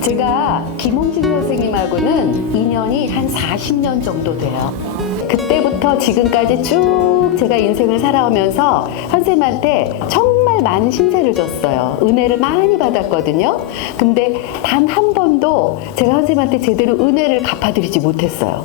제가 김홍진 선생님하고는 인연이 한 40년 정도 돼요. 그때부터 지금까지 쭉 제가 인생을 살아오면서 선생님한테 정말 많은 신세를 졌어요. 은혜를 많이 받았거든요. 근데 단 한 번도 제가 선생님한테 제대로 은혜를 갚아드리지 못했어요.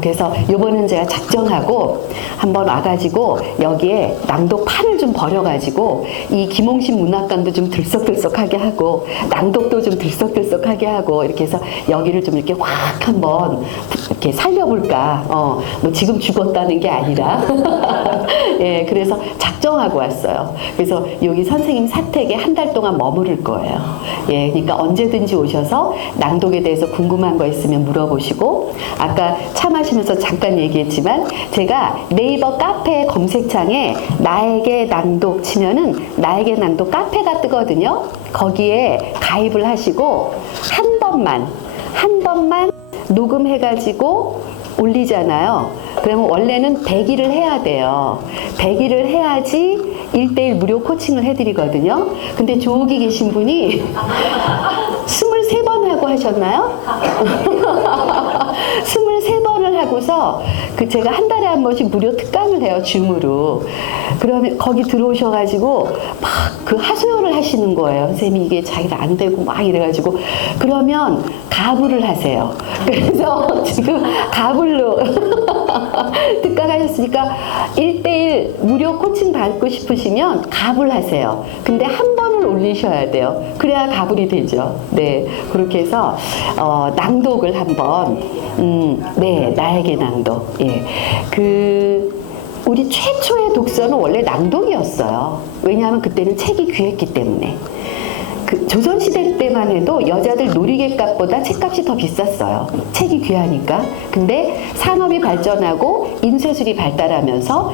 그래서 요번엔 제가 작정하고 한번 와가지고 여기에 낭독판을 좀 버려가지고 이 김홍신 문학관도 좀 들썩들썩하게 하고 낭독도 좀 들썩들썩하게 하고 이렇게 해서 여기를 좀 이렇게 확 한번 이렇게 살려볼까. 뭐 지금 죽었다는 게 아니라 예, 그래서 작정하고 왔어요. 그래서 여기 선생님 사택에 한 달 동안 머무를 거예요. 예, 그러니까 언제든지 오셔서 낭독에 대해서 궁금한 거 있으면 물어보시고, 아까 차 마시면서 잠깐 얘기했지만 제가 네이버 카페 검색창에 나에게 낭독 치면은 나에게 낭독 카페가 뜨거든요. 거기에 가입을 하시고 한 번만 녹음해가지고 올리잖아요. 그러면 원래는 100일을 해야 돼요. 100일을 해야지 1:1 무료 코칭을 해드리거든요. 근데 저기 계신 분이 23번 하고 하셨나요? 23번을 하고서 제가 한 달에 한 번씩 무료 특강을 해요, 줌으로. 그러면 거기 들어오셔가지고 막 그 하소연을 하시는 거예요. 선생님이 이게 자기가 안 되고 막 이래가지고. 그러면 가불을 하세요. 그래서 지금 가불로 특강하셨으니까 1:1 무료 코칭 받고 싶으시면 가불 하세요. 근데 한 번을 올리셔야 돼요. 그래야 가불이 되죠. 네, 그렇게 해서 낭독을 한번 네, 나에게 낭독. 예, 우리 최초의 독서는 원래 낭독이었어요. 왜냐하면 그때는 책이 귀했기 때문에. 조선시대 때만 해도 여자들 놀이개값보다 책값이 더 비쌌어요. 책이 귀하니까. 근데 산업이 발전하고 인쇄술이 발달하면서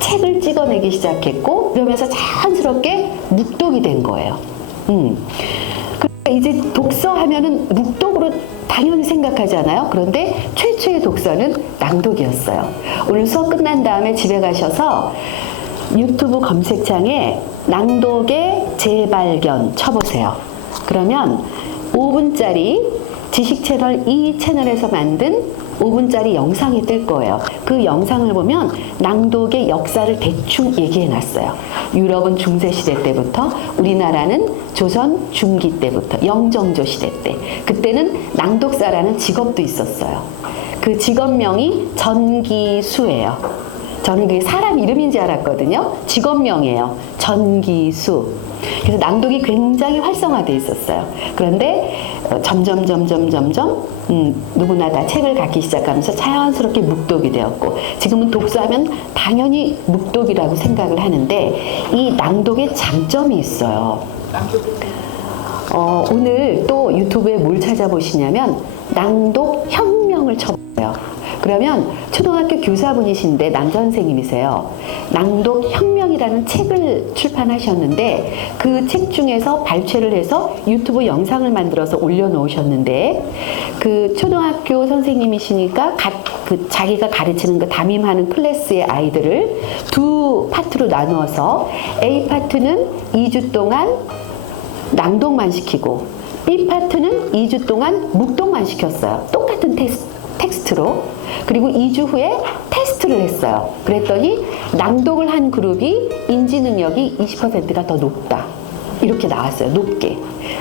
책을 찍어내기 시작했고, 그러면서 자연스럽게 묵독이 된 거예요. 그러니까 이제 독서하면은 묵독으로 당연히 생각하잖아요. 그런데 최초의 독서는 낭독이었어요. 오늘 수업 끝난 다음에 집에 가셔서 유튜브 검색창에 낭독의 재발견 쳐보세요. 그러면 5분짜리 지식 채널 이 채널에서 만든 5분짜리 영상이 뜰 거예요. 그 영상을 보면 낭독의 역사를 대충 얘기해 놨어요. 유럽은 중세시대 때부터, 우리나라는 조선 중기 때부터, 영정조 시대 때. 그때는 낭독사라는 직업도 있었어요. 그 직업명이 전기수예요. 저는 그게 사람 이름인 줄 알았거든요. 직업명이에요. 전기수. 그래서 낭독이 굉장히 활성화되어 있었어요. 그런데 점점 누구나 다 책을 갖기 시작하면서 자연스럽게 묵독이 되었고, 지금은 독서하면 당연히 묵독이라고 생각을 하는데, 이 낭독의 장점이 있어요. 오늘 또 유튜브에 뭘 찾아보시냐면 낭독 혁명을 쳐보세요. 그러면 초등학교 교사분이신데 남자 선생님이세요. 낭독 혁명이라는 책을 출판하셨는데 그 책 중에서 발췌를 해서 유튜브 영상을 만들어서 올려놓으셨는데, 그 초등학교 선생님이시니까 자기가 가르치는 그 담임하는 클래스의 아이들을 두 파트로 나누어서 A 파트는 2주 동안 낭독만 시키고 B 파트는 2주 동안 묵독만 시켰어요. 똑같은 텍스트로. 그리고 2주 후에 테스트를 했어요. 그랬더니 낭독을 한 그룹이 인지 능력이 20%가 더 높다. 이렇게 나왔어요. 높게.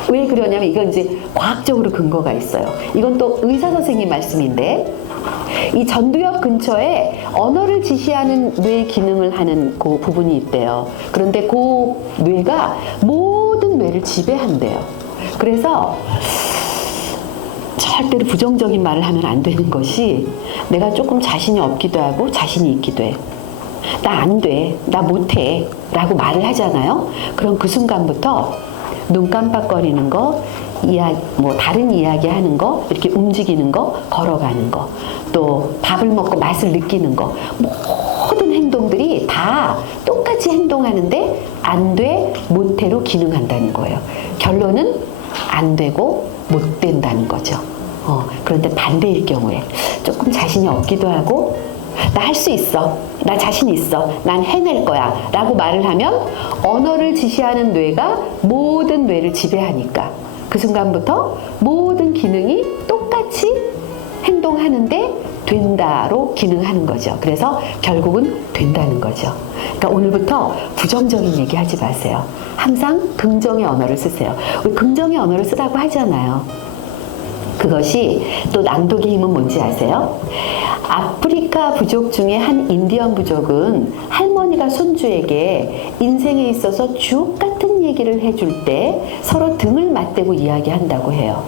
왜 그러냐면 이건 이제 과학적으로 근거가 있어요. 이건 또 의사 선생님 말씀인데, 이 전두엽 근처에 언어를 지시하는 뇌 기능을 하는 그 부분이 있대요. 그런데 그 뇌가 모든 뇌를 지배한대요. 그래서 절대로 부정적인 말을 하면 안 되는 것이, 내가 조금 자신이 없기도 하고 자신이 있기도 해. 나 안 돼, 나 못해 라고 말을 하잖아요. 그럼 그 순간부터 눈 깜빡거리는 거, 다른 이야기 하는 거, 이렇게 움직이는 거, 걸어가는 거, 또 밥을 먹고 맛을 느끼는 거, 모든 행동들이 다 똑같이 행동하는데 안 돼, 못해로 기능한다는 거예요. 결론은 안 되고 못 된다는 거죠. 그런데 반대일 경우에 조금 자신이 없기도 하고 나 할 수 있어. 나 자신 있어. 난 해낼 거야. 라고 말을 하면 언어를 지시하는 뇌가 모든 뇌를 지배하니까 그 순간부터 모든 기능이 똑같이 행동하는데 된다로 기능하는 거죠. 그래서 결국은 된다는 거죠. 그러니까 오늘부터 부정적인 얘기 하지 마세요. 항상 긍정의 언어를 쓰세요. 우리 긍정의 언어를 쓰라고 하잖아요. 그것이 또 낭독의 힘은 뭔지 아세요? 아프리카 부족 중에 한 인디언 부족은 할머니가 손주에게 인생에 있어서 주옥 같은 얘기를 해줄 때 서로 등을 맞대고 이야기한다고 해요.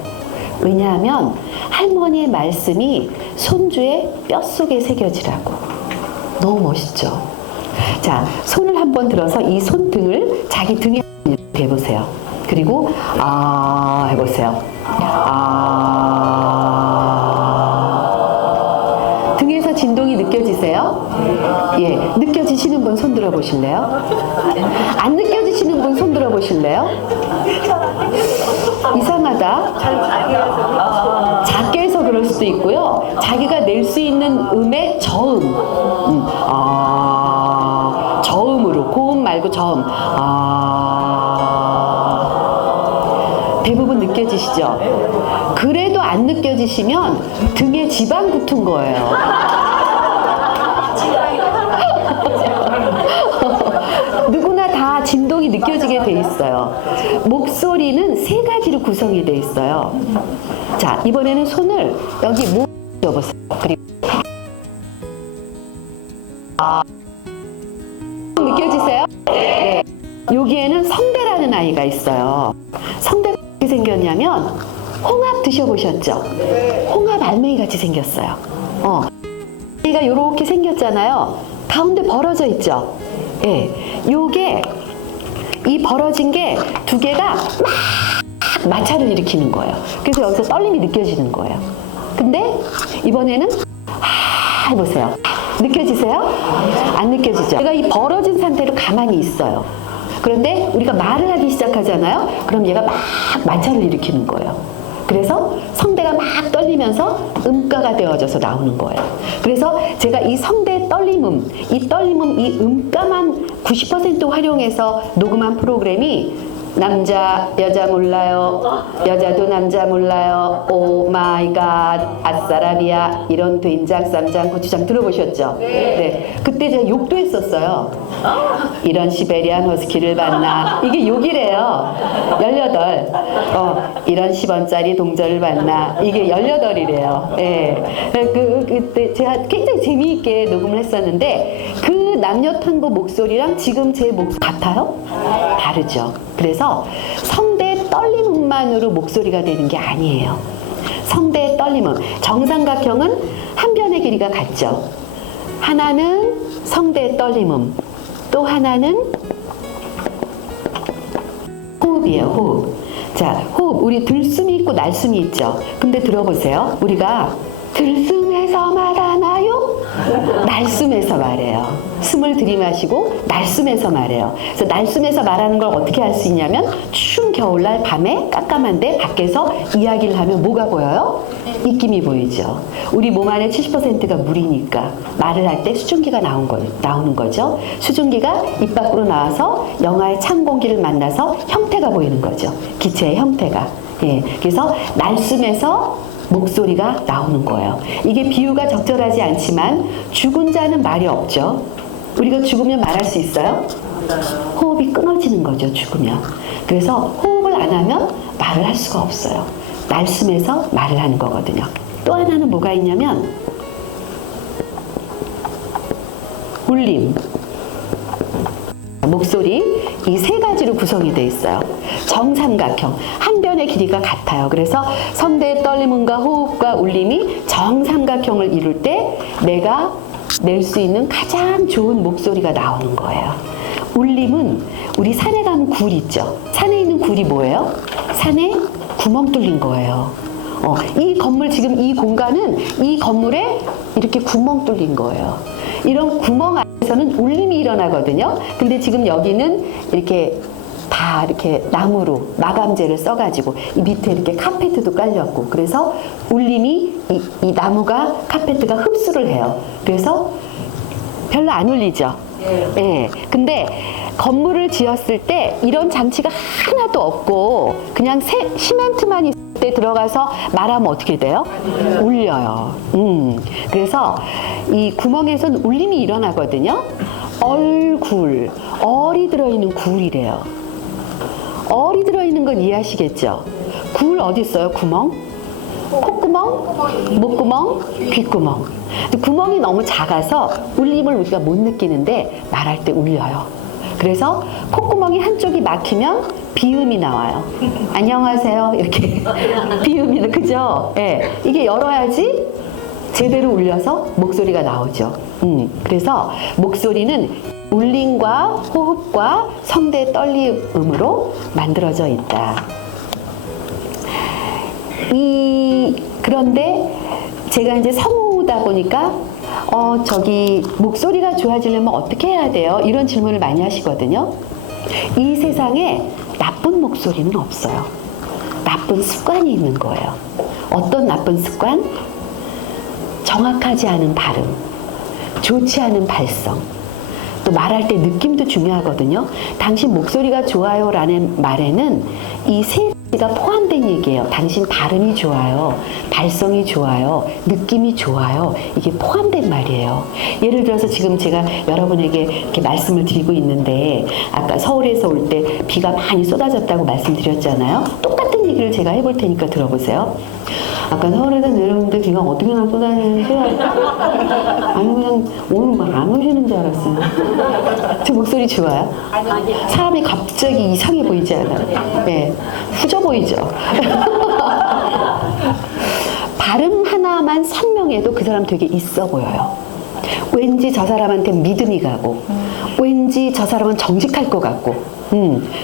왜냐하면 할머니의 말씀이 손주의 뼛속에 새겨지라고. 너무 멋있죠? 자, 손을 한번 들어서 이 손등을 자기 등에 이렇게 해보세요. 그리고 해보세요. 등에서 진동이 느껴지세요? 예, 느껴지시는 분 손 들어 보실래요? 안 느껴지시는 분 손 들어 보실래요? 이상하다. 작게 해서 그럴 수도 있고요. 자기가 낼 수 있는 음의 저음, 저음으로, 고음 말고 저음, 대부분 느껴지시죠? 그래도 안 느껴지시면 등에 지방 붙은 거예요. 누구나 다 진동이 느껴지게 돼 있어요. 목소리는 세 가지로 구성이 돼 있어요. 자, 이번에는 손을 여기 목 접으세요. 그리고 느껴지세요? 네. 여기에는 성대라는 아이가 있어요. 성대가 어떻게 생겼냐면 홍합 드셔보셨죠? 홍합 알맹이 같이 생겼어요. 얘가 이렇게 생겼잖아요. 가운데 벌어져 있죠? 예. 요게 이 벌어진 게 두 개가 막 마찰을 일으키는 거예요. 그래서 여기서 떨림이 느껴지는 거예요. 근데 이번에는 해보세요. 느껴지세요? 안 느껴지죠? 얘가 이 벌어진 상태로 가만히 있어요. 그런데 우리가 말을 하기 시작하잖아요. 그럼 얘가 막 마찰을 일으키는 거예요. 그래서 성대가 막 떨리면서 음가가 되어져서 나오는 거예요. 그래서 제가 이 성대 떨림음, 이 음가만 90% 활용해서 녹음한 프로그램이 남자, 여자 몰라요. 여자도 남자 몰라요. 오 마이 갓, 아싸라비아, 이런 된장, 쌈장, 고추장 들어보셨죠? 네. 그때 제가 욕도 했었어요. 이런 시베리안 허스키를 봤나. 이게 욕이래요. 18. 이런 10원짜리 동전을 봤나. 이게 18이래요. 예. 그때 제가 굉장히 재미있게 녹음을 했었는데 그 남녀 턴보 목소리랑 지금 제 목소리 같아요? 다르죠. 그래서 성대 떨림음만으로 목소리가 되는 게 아니에요. 성대의 떨림음, 정삼각형은 한 변의 길이가 같죠. 하나는 성대의 떨림음, 또 하나는 호흡이에요. 호흡. 자, 호흡. 우리 들숨이 있고 날숨이 있죠. 근데 들어보세요. 우리가 들숨에서 말하나요? 날숨에서 말해요. 숨을 들이마시고 날숨에서 말해요. 그래서 날숨에서 말하는 걸 어떻게 할 수 있냐면 추운 겨울날 밤에 깜깜한데 밖에서 이야기를 하면 뭐가 보여요? 입김이 보이죠. 우리 몸 안에 70%가 물이니까 말을 할 때 수증기가 나오는 거죠. 수증기가 입 밖으로 나와서 영하의 찬 공기를 만나서 형태가 보이는 거죠. 기체의 형태가. 예. 그래서 날숨에서 목소리가 나오는 거예요. 이게 비유가 적절하지 않지만 죽은 자는 말이 없죠. 우리가 죽으면 말할 수 있어요? 호흡이 끊어지는 거죠, 죽으면. 그래서 호흡을 안 하면 말을 할 수가 없어요. 날숨에서 말을 하는 거거든요. 또 하나는 뭐가 있냐면 울림, 목소리, 이 세 가지로 구성이 되어 있어요. 정삼각형, 한 변의 길이가 같아요. 그래서 성대의 떨림음과 호흡과 울림이 정삼각형을 이룰 때 내가 낼 수 있는 가장 좋은 목소리가 나오는 거예요. 울림은 우리 산에 가면 굴 있죠. 산에 있는 굴이 뭐예요? 산에 구멍 뚫린 거예요. 이 건물, 지금 이 공간은 이 건물에 이렇게 구멍 뚫린 거예요. 이런 구멍 안에서는 울림이 일어나거든요. 근데 지금 여기는 이렇게 다 이렇게 나무로 마감재를 써가지고 이 밑에 이렇게 카페트도 깔렸고 그래서 울림이 이 나무가 카페트가 흡수를 해요. 그래서 별로 안 울리죠. 예. 근데 건물을 지었을 때 이런 장치가 하나도 없고 그냥 시멘트만 있을 때 들어가서 말하면 어떻게 돼요? 울려요. 그래서 이 구멍에선 울림이 일어나거든요. 얼이 들어있는 굴이래요. 얼이 들어있는 건 이해하시겠죠? 굴 어디 있어요? 구멍? 콧구멍? 목구멍? 귓구멍. 구멍이 너무 작아서 울림을 우리가 못 느끼는데 말할 때 울려요. 그래서 콧구멍이 한쪽이 막히면 비음이 나와요. 안녕하세요. 이렇게 비음이, 그죠? 예. 이게 열어야지 제대로 울려서 목소리가 나오죠. 그래서 목소리는 울림과 호흡과 성대 떨림으로 만들어져 있다. 그런데 제가 이제 성우다 보니까 저기 목소리가 좋아지려면 어떻게 해야 돼요? 이런 질문을 많이 하시거든요. 이 세상에 나쁜 목소리는 없어요. 나쁜 습관이 있는 거예요. 어떤 나쁜 습관? 정확하지 않은 발음, 좋지 않은 발성, 또 말할 때 느낌도 중요하거든요. 당신 목소리가 좋아요 라는 말에는 이 세 가지가 포함된 얘기예요. 당신 발음이 좋아요, 발성이 좋아요, 느낌이 좋아요. 이게 포함된 말이에요. 예를 들어서 지금 제가 여러분에게 이렇게 말씀을 드리고 있는데 아까 서울에서 올 때 비가 많이 쏟아졌다고 말씀드렸잖아요. 똑같은 얘기를 제가 해볼 테니까 들어보세요. 아까 서울에서 내려오는데 비가 어떻게나 쏟아지는데 아니 그냥 오늘 막 안 오시는 줄 알았어요. 제 목소리 좋아요? 사람이 갑자기 이상해 보이지 않아요? 네, 후져 보이죠? 발음 하나만 선명해도 그 사람 되게 있어 보여요. 왠지 저 사람한테 믿음이 가고 왠지 저 사람은 정직할 것 같고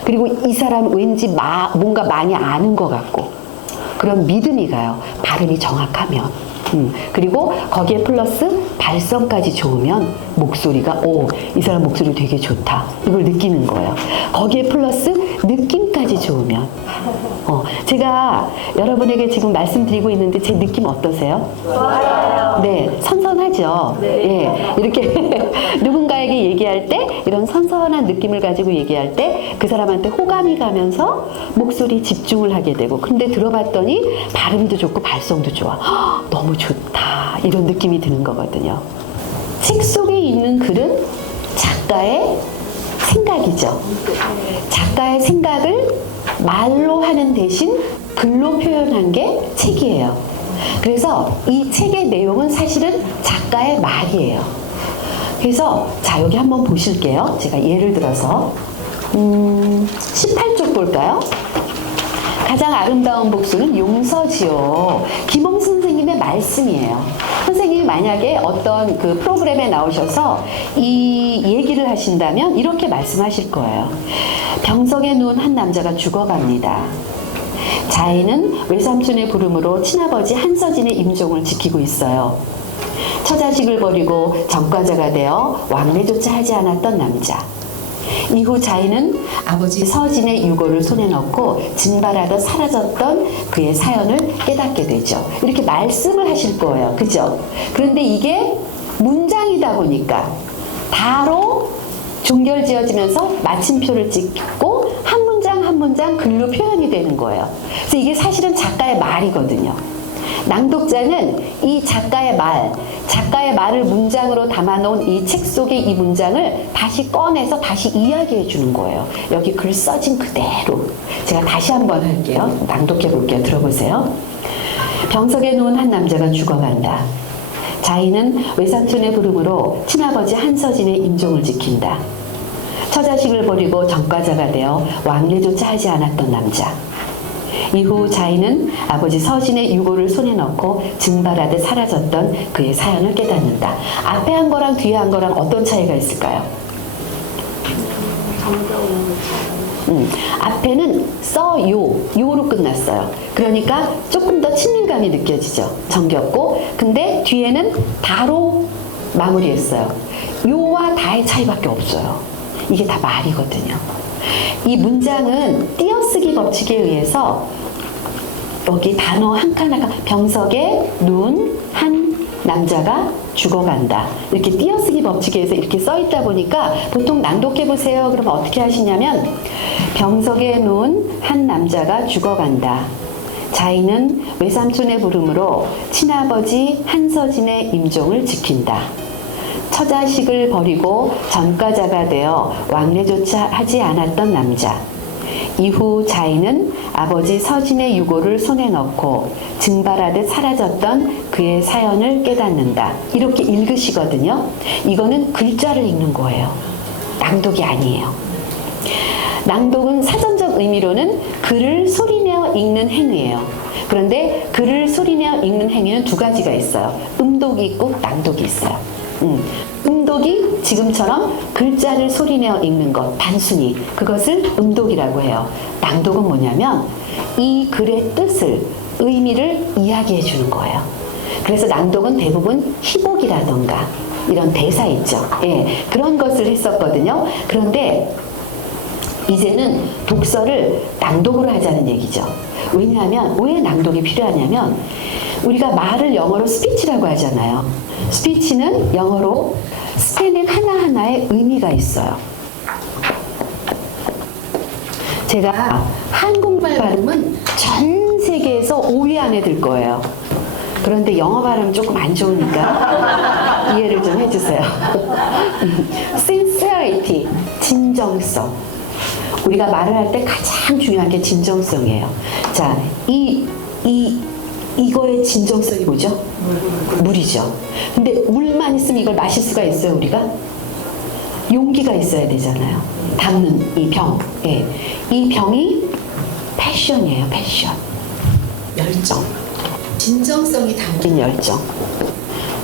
그리고 이 사람 왠지 뭔가 많이 아는 것 같고 그런 믿음이 가요. 발음이 정확하면. 그리고 거기에 플러스 발성까지 좋으면 목소리가 이 사람 목소리 되게 좋다. 이걸 느끼는 거예요. 거기에 플러스 느낌까지 좋으면 제가 여러분에게 지금 말씀드리고 있는데 제 느낌 어떠세요? 좋아요. 네, 선선하죠. 네. 예, 이렇게 누군가에게 얘기할 때 이런 선선한 느낌을 가지고 얘기할 때 그 사람한테 호감이 가면서 목소리 집중을 하게 되고 근데 들어봤더니 발음도 좋고 발성도 좋아. 너무 좋다. 이런 느낌이 드는 거거든요. 책 속에 있는 글은 작가의 생각이죠. 작가의 생각을 말로 하는 대신 글로 표현한 게 책이에요. 그래서 이 책의 내용은 사실은 작가의 말이에요. 그래서 자 여기 한번 보실게요. 제가 예를 들어서 18쪽 볼까요? 가장 아름다운 복수는 용서지요. 김홍수 선생님의 말씀이에요. 선생님이 만약에 어떤 그 프로그램에 나오셔서 이 얘기를 하신다면 이렇게 말씀하실 거예요. 병석에 누운 한 남자가 죽어갑니다. 자인은 외삼촌의 부름으로 친아버지 한서진의 임종을 지키고 있어요. 처자식을 버리고 전과자가 되어 왕래조차 하지 않았던 남자. 이후 자인은 아버지 서진의 유고를 손에 넣고 증발하듯 사라졌던 그의 사연을 깨닫게 되죠. 이렇게 말씀을 하실 거예요. 그죠? 그런데 이게 문장이다 보니까 다로 종결지어지면서 마침표를 찍고 한 문장 한 문장 글로 표현이 되는 거예요. 그래서 이게 사실은 작가의 말이거든요. 낭독자는 이 작가의 말을 문장으로 담아놓은 이 책 속의 이 문장을 다시 꺼내서 다시 이야기해 주는 거예요. 여기 글 써진 그대로. 제가 다시 한번 할게요. 낭독해 볼게요. 들어보세요. 병석에 누운 한 남자가 죽어간다. 자인은 외삼촌의 부름으로 친아버지 한서진의 임종을 지킨다. 처자식을 버리고 전과자가 되어 왕래조차 하지 않았던 남자. 이후 자인은 아버지 서진의 유고를 손에 넣고 증발하듯 사라졌던 그의 사연을 깨닫는다. 앞에 한 거랑 뒤에 한 거랑 어떤 차이가 있을까요? 앞에는 요로 끝났어요. 그러니까 조금 더 친밀감이 느껴지죠. 정겹고. 근데 뒤에는 다로 마무리했어요. 요와 다의 차이밖에 없어요. 이게 다 말이거든요. 이 문장은 띄어쓰기 법칙에 의해서 여기 단어 한 칸 한 칸, 병석에 눈 한 남자가 죽어간다. 이렇게 띄어쓰기 법칙에 의해서 이렇게 써 있다 보니까 보통 낭독해 보세요. 그러면 어떻게 하시냐면 병석에 눈 한 남자가 죽어간다. 자인은 외삼촌의 부름으로 친아버지 한서진의 임종을 지킨다. 처자식을 버리고 전과자가 되어 왕래조차 하지 않았던 남자. 이후 자인은 아버지 서진의 유고를 손에 넣고 증발하듯 사라졌던 그의 사연을 깨닫는다. 이렇게 읽으시거든요. 이거는 글자를 읽는 거예요. 낭독이 아니에요. 낭독은 사전적 의미로는 글을 소리내어 읽는 행위예요. 그런데 글을 소리내어 읽는 행위는 두 가지가 있어요. 음독이 있고 낭독이 있어요. 음독이 지금처럼 글자를 소리내어 읽는 것, 단순히 그것을 음독이라고 해요. 낭독은 뭐냐면 이 글의 뜻을, 의미를 이야기해 주는 거예요. 그래서 낭독은 대부분 희곡이라던가 이런 대사 있죠. 예, 그런 것을 했었거든요. 그런데 이제는 독서를 낭독으로 하자는 얘기죠. 왜냐하면 왜 낭독이 필요하냐면 우리가 말을 영어로 스피치라고 하잖아요. 스피치는 영어로 스펠링 하나하나에 의미가 있어요. 제가 한국말 발음은 전 세계에서 5위 안에 들 거예요. 그런데 영어 발음은 조금 안 좋으니까 이해를 좀 해주세요. sincerity, 진정성. 우리가 말을 할 때 가장 중요한 게 진정성이에요. 자, 이거의 진정성이 뭐죠? 물이죠. 근데 물만 있으면 이걸 마실 수가 있어요, 우리가? 용기가 있어야 되잖아요. 담는 이 병. 예. 이 병이 패션이에요, 패션. 열정. 진정성이 담긴 열정.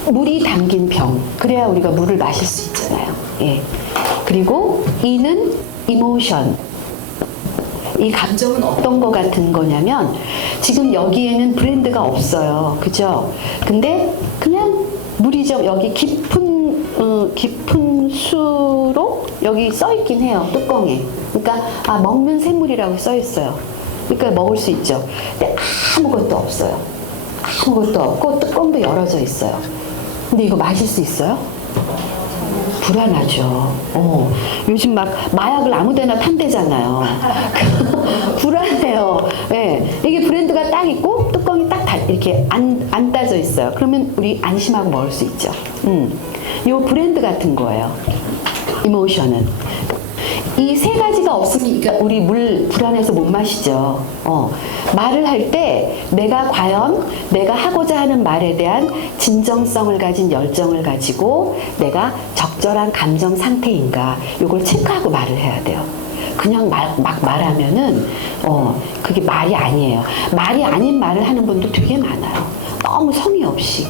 물이 담긴 병. 그래야 우리가 물을 마실 수 있잖아요. 예. 그리고 이는 이모션. 이 감정은 어떤 거 같은 거냐면 지금 여기에는 브랜드가 없어요. 그죠? 근데 그냥 물이죠. 여기 깊은 수로 여기 써 있긴 해요. 뚜껑에. 그러니까 먹는 샘물이라고 써 있어요. 그러니까 먹을 수 있죠. 근데 아무것도 없어요. 아무것도 없고 뚜껑도 열어져 있어요. 근데 이거 마실 수 있어요? 불안하죠. 요즘 막 마약을 아무데나 탄대잖아요. 불안해요. 네. 이게 브랜드가 딱 있고 뚜껑이 딱 이렇게 안 따져 있어요. 그러면 우리 안심하고 먹을 수 있죠. 요 브랜드 같은 거예요. 이모션은. 이 세 가지가 없으니까 우리 물 불안해서 못 마시죠. 말을 할 때 과연 내가 하고자 하는 말에 대한 진정성을 가진 열정을 가지고 내가 적절한 감정 상태인가 요걸 체크하고 말을 해야 돼요. 그냥 막 말하면은 그게 말이 아니에요. 말이 아닌 말을 하는 분도 되게 많아요. 너무 성의 없이.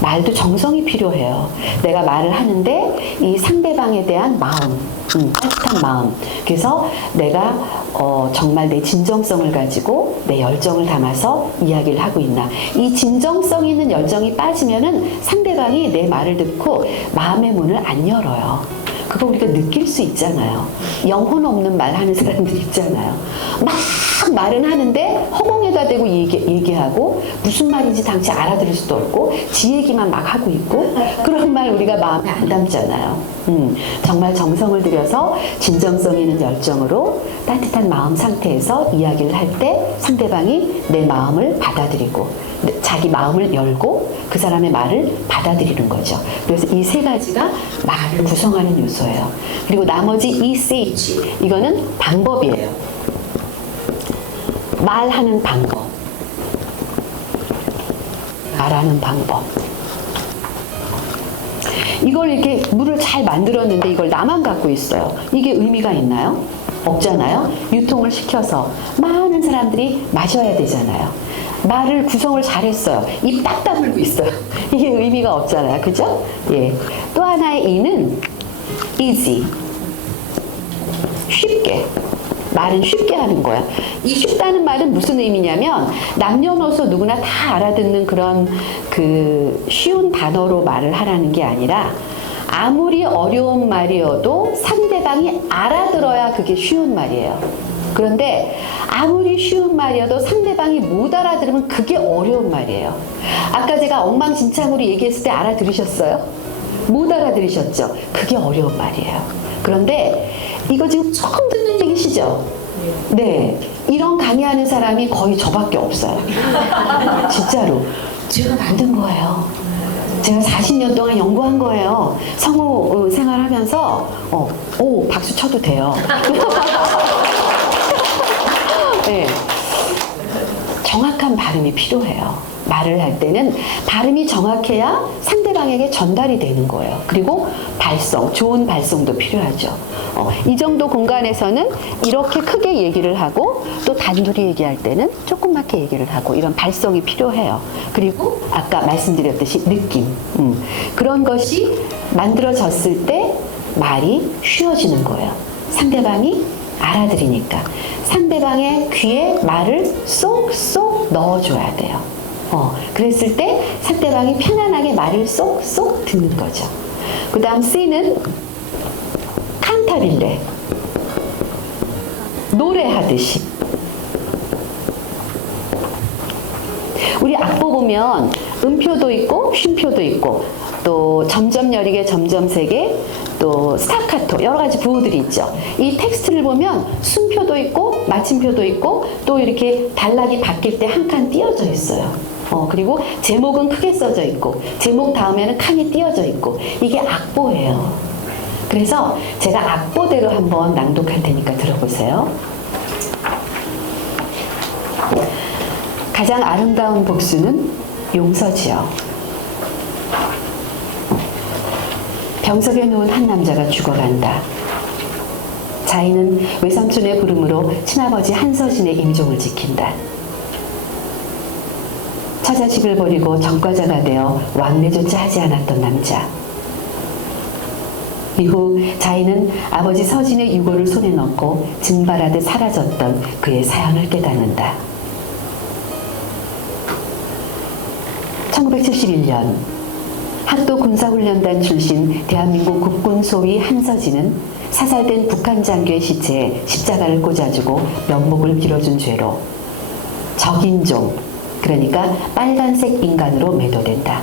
말도 정성이 필요해요. 내가 말을 하는데 이 상대방에 대한 마음, 따뜻한 마음. 그래서 내가 정말 내 진정성을 가지고 내 열정을 담아서 이야기를 하고 있나. 이 진정성 있는 열정이 빠지면은 상대방이 내 말을 듣고 마음의 문을 안 열어요. 그거 우리가 느낄 수 있잖아요. 영혼 없는 말 하는 사람들 있잖아요. 막 말은 하는데 허공에다 대고 얘기하고 무슨 말인지 당시 알아들을 수도 없고 지 얘기만 막 하고 있고 그런 말 우리가 마음에 안 담잖아요. 정말 정성을 들여서 진정성 있는 열정으로 따뜻한 마음 상태에서 이야기를 할 때 상대방이 내 마음을 받아들이고 자기 마음을 열고 그 사람의 말을 받아들이는 거죠. 그래서 이 세 가지가 말을 구성하는 요소예요. 그리고 나머지 ECH 이거는 방법이에요. 말하는 방법. 말하는 방법. 이걸 이렇게 물을 잘 만들었는데 이걸 나만 갖고 있어요. 이게 의미가 있나요? 없잖아요. 유통을 시켜서 많은 사람들이 마셔야 되잖아요. 말을 구성을 잘했어요. 입 딱 다물고 있어요. 이게 의미가 없잖아요. 그죠? 예. 또 하나의 이는 easy. 쉽게. 말은 쉽게 하는 거야. 이 쉽다는 말은 무슨 의미냐면 남녀노소 누구나 다 알아듣는 그런 그 쉬운 단어로 말을 하라는 게 아니라 아무리 어려운 말이어도 상대방이 알아들어야 그게 쉬운 말이에요. 그런데 아무리 쉬운 말이어도 상대방이 못 알아들으면 그게 어려운 말이에요. 아까 제가 엉망진창으로 얘기했을 때 알아들으셨어요? 못 알아들으셨죠? 그게 어려운 말이에요. 그런데 이거 지금 처음 듣는 얘기시죠? 네. 이런 강의하는 사람이 거의 저밖에 없어요. 진짜로. 제가 만든 거예요. 제가 40년 동안 연구한 거예요. 성우 생활하면서 오, 박수 쳐도 돼요. 네. 정확한 발음이 필요해요. 말을 할 때는 발음이 정확해야 상대방에게 전달이 되는 거예요. 그리고 발성, 좋은 발성도 필요하죠. 이 정도 공간에서는 이렇게 크게 얘기를 하고 또 단둘이 얘기할 때는 조그맣게 얘기를 하고 이런 발성이 필요해요. 그리고 아까 말씀드렸듯이 느낌, 그런 것이 만들어졌을 때 말이 쉬워지는 거예요. 상대방이 알아들으니까. 상대방의 귀에 말을 쏙쏙 넣어줘야 돼요. 그랬을 때 상대방이 편안하게 말을 쏙쏙 듣는 거죠. 그 다음 C는 칸타빌레, 노래하듯이. 우리 악보 보면 음표도 있고 쉼표도 있고 또 점점 여리게 점점 세게 또 스타카토 여러 가지 부호들이 있죠. 이 텍스트를 보면 순표도 있고 마침표도 있고 또 이렇게 단락이 바뀔 때 한 칸 띄어져 있어요. 그리고 제목은 크게 써져 있고 제목 다음에는 칸이 띄어져 있고 이게 악보예요. 그래서 제가 악보대로 한번 낭독할 테니까 들어보세요. 가장 아름다운 복수는 용서지요. 병석에 누운 한 남자가 죽어간다. 자인은 외삼촌의 부름으로 친아버지 한서진의 임종을 지킨다. 처자식을 버리고 전과자가 되어 왕래조차 하지 않았던 남자. 이후 자인은 아버지 서진의 유고를 손에 넣고 증발하듯 사라졌던 그의 사연을 깨닫는다. 1971년 학도 군사훈련단 출신 대한민국 국군 소위 한서진은 사살된 북한 장교의 시체에 십자가를 꽂아주고 명목을 빌어준 죄로 적인종, 그러니까 빨간색 인간으로 매도된다.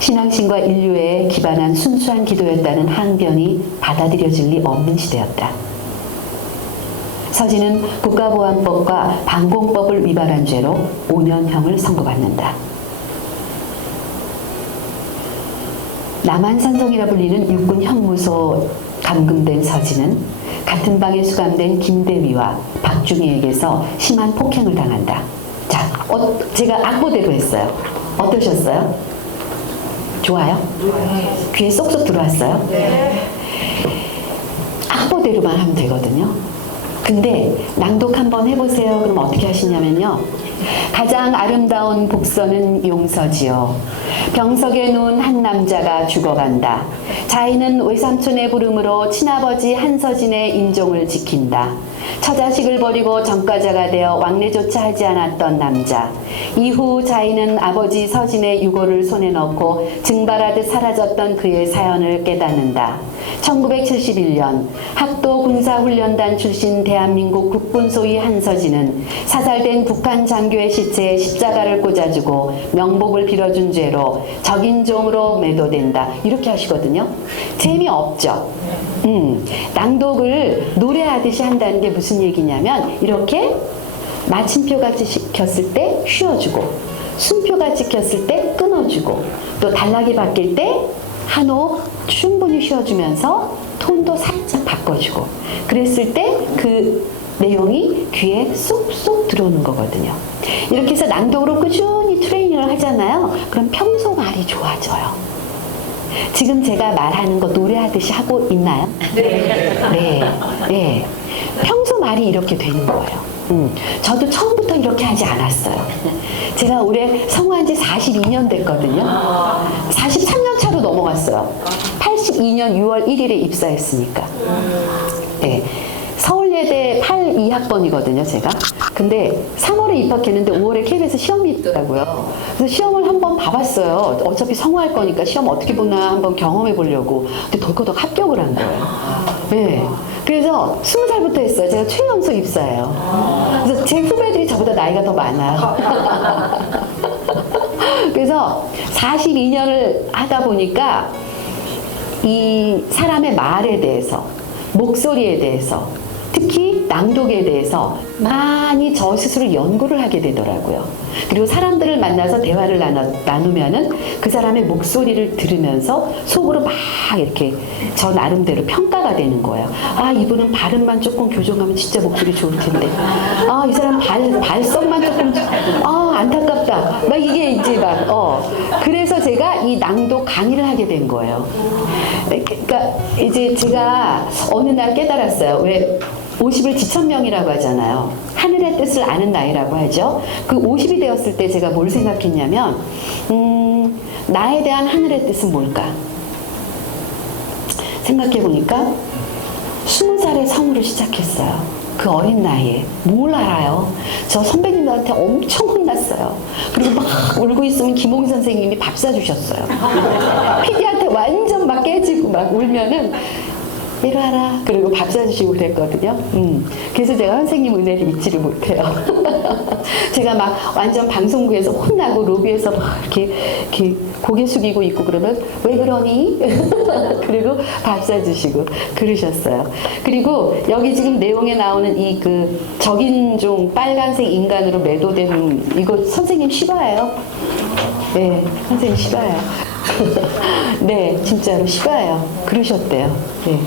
신앙심과 인류에 기반한 순수한 기도였다는 항변이 받아들여질 리 없는 시대였다. 서진은 국가보안법과 방공법을 위반한 죄로 5년형을 선고받는다. 남한산성이라 불리는 육군 형무소 감금된 서진은 같은 방에 수감된 김대위와 박중희에게서 심한 폭행을 당한다. 자, 제가 악보대로 했어요. 어떠셨어요? 좋아요? 귀에 쏙쏙 들어왔어요? 네. 악보대로만 하면 되거든요. 근데 낭독 한번 해보세요. 그럼 어떻게 하시냐면요. 가장 아름다운 복서는 용서지요. 병석에 누운 한 남자가 죽어간다. 자인은 외삼촌의 부름으로 친아버지 한서진의 임종을 지킨다. 처자식을 버리고 전과자가 되어 왕래조차 하지 않았던 남자. 이후 자인은 아버지 서진의 유고를 손에 넣고 증발하듯 사라졌던 그의 사연을 깨닫는다. 1971년 학도 군사훈련단 출신 대한민국 국군 소위 한서진은 사살된 북한 장교의 시체에 십자가를 꽂아주고 명복을 빌어준 죄로 적인종으로 매도된다. 이렇게 하시거든요. 재미없죠? 낭독을 노래하듯이 한다는 게 무슨 얘기냐면 이렇게 마침표가 찍혔을 때 쉬어주고 순표가 찍혔을 때 끊어주고 또 단락이 바뀔 때 한호 충분히 쉬어주면서 톤도 살짝 바꿔주고 그랬을 때 그 내용이 귀에 쏙쏙 들어오는 거거든요. 이렇게 해서 낭독으로 꾸준히 트레이닝을 하잖아요. 그럼 평소 말이 좋아져요. 지금 제가 말하는 거 노래하듯이 하고 있나요? 네. 네. 평소 말이 이렇게 되는 거예요. 저도 처음부터 이렇게 하지 않았어요. 제가 올해 성우한 지 42년 됐거든요. 43년 차로 넘어갔어요. 82년 6월 1일에 입사했으니까. 네. 서울 신예대 82학번이거든요, 제가. 근데 3월에 입학했는데 5월에 KBS 시험이 있더라고요. 그래서 시험을 한번 봐봤어요. 어차피 성우할 거니까 시험 어떻게 보나 한번 경험해 보려고. 근데 덜커덕 합격을 한 거예요. 네. 그래서 20살부터 했어요. 제가 최연소 입사예요. 그래서 제 후배들이 저보다 나이가 더 많아요. 그래서 42년을 하다 보니까 이 사람의 말에 대해서, 목소리에 대해서, 특히 낭독에 대해서 많이 저 스스로 연구를 하게 되더라고요. 그리고 사람들을 만나서 대화를 나누면은 그 사람의 목소리를 들으면서 속으로 막 이렇게 저 나름대로 평가가 되는 거예요. 아, 이분은 발음만 조금 교정하면 진짜 목소리 좋을 텐데. 아, 이 사람 발성만 조금, 아, 안타깝다. 막 이게 이제 그래서 제가 이 낭독 강의를 하게 된 거예요. 그러니까 이제 제가 어느 날 깨달았어요. 왜 50을 지천명이라고 하잖아요. 하늘의 뜻을 아는 나이라고 하죠. 그 50이 되었을 때 제가 뭘 생각했냐면 나에 대한 하늘의 뜻은 뭘까? 생각해보니까 20살에 성우를 시작했어요. 그 어린 나이에. 뭘 알아요? 저 선배님들한테 엄청 혼났어요. 그리고 막 울고 있으면 김홍희 선생님이 밥 사주셨어요. PD한테 완전 막 깨지고 막 울면은 일어나라. 그리고 밥 사주시고 그랬거든요. 그래서 제가 선생님 은혜를 잊지를 못해요. 제가 막 완전 방송국에서 혼나고 로비에서 막 이렇게 고개 숙이고 있고 그러면 왜 그러니? 그리고 밥 사주시고 그러셨어요. 그리고 여기 지금 내용에 나오는 이 그 적인종 빨간색 인간으로 매도된 이거 선생님 실화예요. 네, 선생님 실화예요. 네, 진짜로 실화예요. 그러셨대요. 네.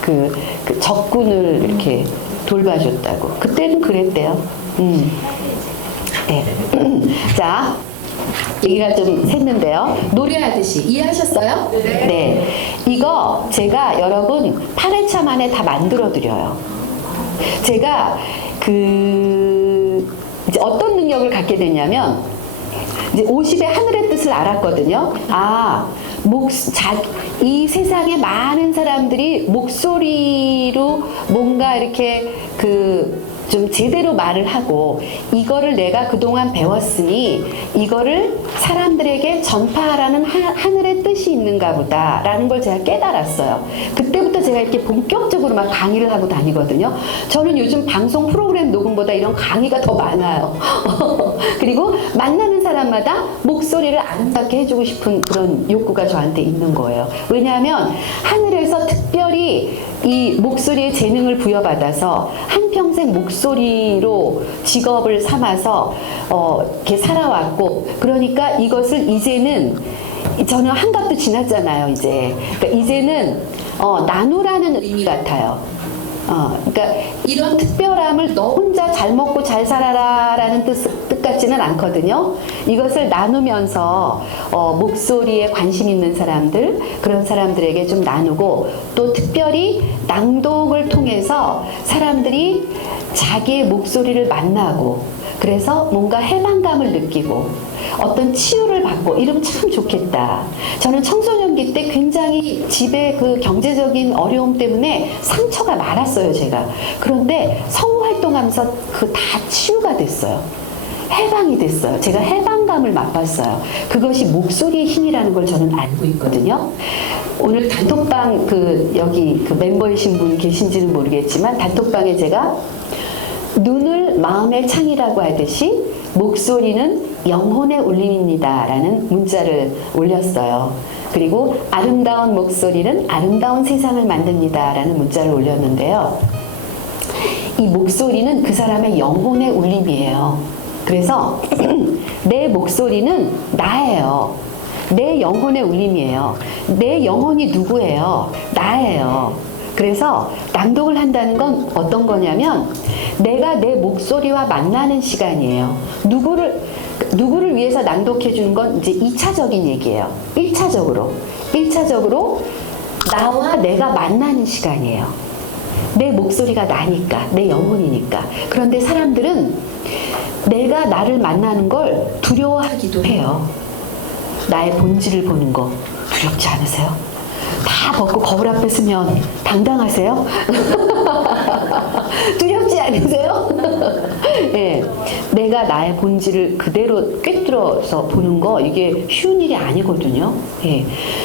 그 적군을 이렇게 돌봐줬다고. 그때는 그랬대요. 네. 자, 얘기가 좀 샜는데요. 노래하듯이 이해하셨어요? 네. 이거 제가 여러분 8회차 만에 다 만들어 드려요. 제가 이제 어떤 능력을 갖게 됐냐면 이제 50의 하늘의 뜻을 알았거든요. 아, 이 세상에 많은 사람들이 목소리로 뭔가 이렇게 좀 제대로 말을 하고 이거를 내가 그동안 배웠으니 이거를 사람들에게 전파하라는 하늘의 뜻이 있는가 보다라는 걸 제가 깨달았어요. 그때부터 제가 이렇게 본격적으로 막 강의를 하고 다니거든요. 저는 요즘 방송 프로그램 녹음보다 이런 강의가 더 많아요. 그리고 만나는 사람마다 목소리를 아름답게 해주고 싶은 그런 욕구가 저한테 있는 거예요. 왜냐하면 하늘에서 특별히 이 목소리의 재능을 부여받아서 한평생 목소리로 직업을 삼아서 이렇게 살아왔고, 그러니까 이것을 이제는 저는 한갑도 지났잖아요. 그러니까 이제는 나누라는 의미 같아요. 그러니까 이런 특별함을 너 혼자 잘 먹고 잘 살아라라는 뜻 같지는 않거든요. 이것을 나누면서 목소리에 관심 있는 사람들, 그런 사람들에게 좀 나누고, 또 특별히 낭독을 통해서 사람들이 자기의 목소리를 만나고, 그래서 뭔가 해방감을 느끼고 어떤 치유를 받고 이러면 참 좋겠다. 저는 청소년기 때 굉장히 집에 그 경제적인 어려움 때문에 상처가 많았어요, 제가. 그런데 성우 활동하면서 다 치유가 됐어요. 해방이 됐어요. 제가 해방감을 맛봤어요. 그것이 목소리의 힘이라는 걸 저는 알고 있거든요. 오늘 단톡방 여기 멤버이신 분 계신지는 모르겠지만 단톡방에 제가 눈을 마음의 창이라고 하듯이 목소리는 영혼의 울림입니다 라는 문자를 올렸어요. 그리고 아름다운 목소리는 아름다운 세상을 만듭니다 라는 문자를 올렸는데요. 이 목소리는 그 사람의 영혼의 울림이에요. 그래서 내 목소리는 나예요. 내 영혼의 울림이에요. 내 영혼이 누구예요? 나예요. 그래서 낭독을 한다는 건 어떤 거냐면 내가 내 목소리와 만나는 시간이에요. 누구를 위해서 낭독해 주는 건 이제 2차적인 얘기예요. 1차적으로 나와 내가 만나는 시간이에요. 내 목소리가 나니까, 내 영혼이니까. 그런데 사람들은 내가 나를 만나는 걸 두려워하기도 해요. 나의 본질을 보는 거 두렵지 않으세요? 다 벗고 거울 앞에 서면 당당하세요? 두렵지 않으세요? 예, 내가 나의 본질을 그대로 꿰뚫어서 보는 거 이게 쉬운 일이 아니거든요. 예,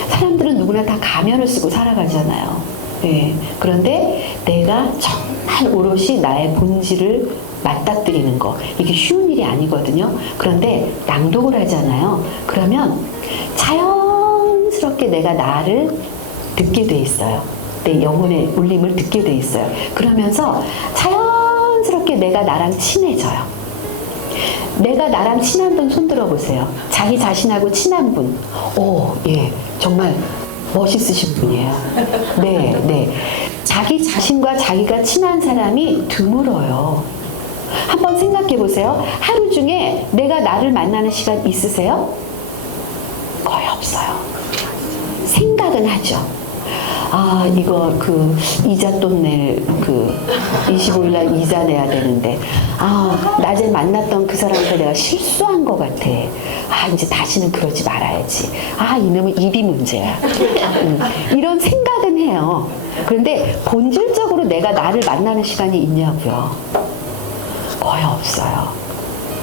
사람들은 누구나 다 가면을 쓰고 살아가잖아요. 예, 그런데 내가 정말 오롯이 나의 본질을 맞닥뜨리는 거 이게 쉬운 일이 아니거든요. 그런데 낭독을 하잖아요. 그러면 자연스럽게 내가 나를 듣게 돼 있어요. 내 영혼의 울림을 듣게 돼 있어요. 그러면서 자연스럽게 내가 나랑 친해져요. 내가 나랑 친한 분 손들어 보세요. 자기 자신하고 친한 분. 오, 예, 정말 멋있으신 분이에요. 네, 네. 자기 자신과 자기가 친한 사람이 드물어요. 한번 생각해 보세요. 하루 중에 내가 나를 만나는 시간 있으세요? 거의 없어요. 생각은 하죠. 아, 이거 이자 돈 낼 25일 날 이자 내야 되는데, 아, 낮에 만났던 그 사람한테 내가 실수한 것 같아. 아, 이제 다시는 그러지 말아야지. 아, 이놈은 일이 문제야. 이런 생각은 해요. 그런데 본질적으로 내가 나를 만나는 시간이 있냐고요? 거의 없어요.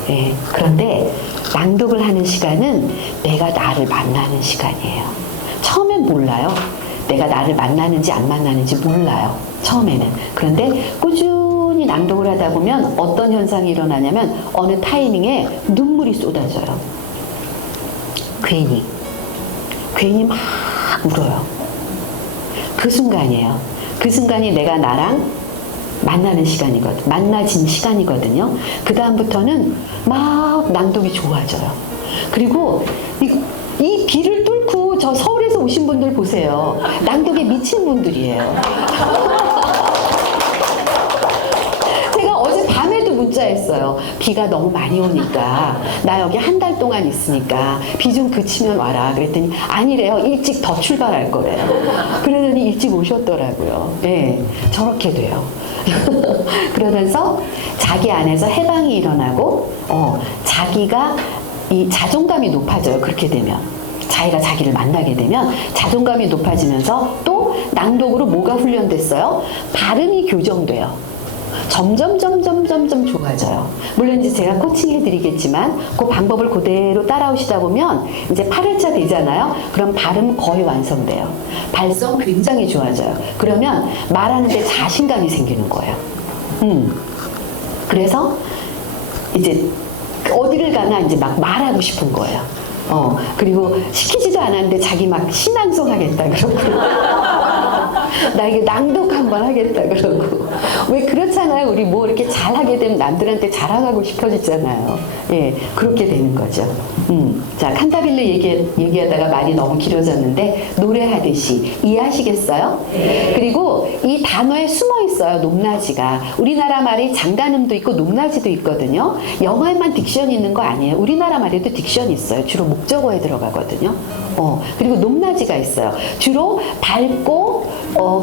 예, 그런데 낭독을 하는 시간은 내가 나를 만나는 시간이에요. 처음엔 몰라요. 내가 나를 만나는지 안 만나는지 몰라요. 처음에는. 그런데 꾸준히 낭독을 하다 보면 어떤 현상이 일어나냐면 어느 타이밍에 눈물이 쏟아져요. 괜히 막 울어요. 그 순간이에요. 그 순간이 내가 나랑 만나는 시간이거든. 만나진 시간이거든요. 그 다음부터는 막 낭독이 좋아져요. 그리고 이 비를 뚫고 저 서울에서 오신 분들 보세요. 낭독에 미친 분들이에요. 제가 어제 밤에도 문자했어요. 비가 너무 많이 오니까 나 여기 한 달 동안 있으니까 비 좀 그치면 와라. 그랬더니 아니래요. 일찍 더 출발할 거래요. 그러더니 일찍 오셨더라고요. 네, 저렇게 돼요. 그러면서 자기 안에서 해방이 일어나고 자기가 이 자존감이 높아져요. 그렇게 되면 자기가 자기를 만나게 되면 자존감이 높아지면서 또 낭독으로 뭐가 훈련됐어요? 발음이 교정돼요. 점점 좋아져요. 물론 이제 제가 코칭 해드리겠지만 그 방법을 그대로 따라오시다 보면 이제 8회차 되잖아요. 그럼 발음 거의 완성돼요. 발성 굉장히 좋아져요. 그러면 말하는데 자신감이 생기는 거예요. 그래서 이제 어디를 가나 이제 막 말하고 싶은 거예요. 그리고 시키지도 않았는데 자기 막 신앙송 하겠다 그러고 나 이게 낭독 한번 하겠다 그러고 왜 그렇잖아요. 우리 뭐 이렇게 잘하게 되면 남들한테 자랑하고 싶어지잖아요. 예, 그렇게 되는 거죠. 자, 칸타빌레 얘기하다가 말이 너무 길어졌는데 노래하듯이 이해하시겠어요? 네. 그리고 이 단어에 숨어 있어요. 높낮이가. 우리나라 말이 장단음도 있고 높낮이도 있거든요. 영어에만 딕션이 있는 거 아니에요. 우리나라 말에도 딕션이 있어요. 주로 목적어에 들어가거든요. 그리고 높낮이가 있어요. 주로 밝고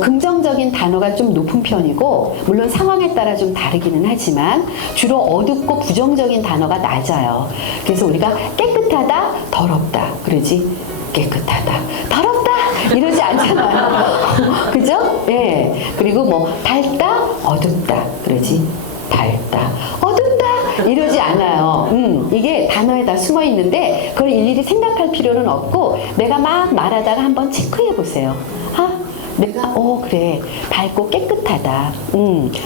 긍정적인 단어가 좀 높은 편이고 물론 상황에 따라 좀 다르기는 하지만 주로 어둡고 부정적인 단어가 낮아요. 그래서 우리가 깨끗하다, 더럽다 그러지 깨끗하다, 더럽다 이러지 않잖아요. 그죠? 예. 그리고 뭐 밝다, 어둡다 그러지 밝다, 어둡다 이러지 않아요. 이게 단어에 다 숨어 있는데 그걸 일일이 생각할 필요는 없고 내가 막 말하다가 한번 체크해 보세요. 아, 내가 그래 밝고 깨끗하다,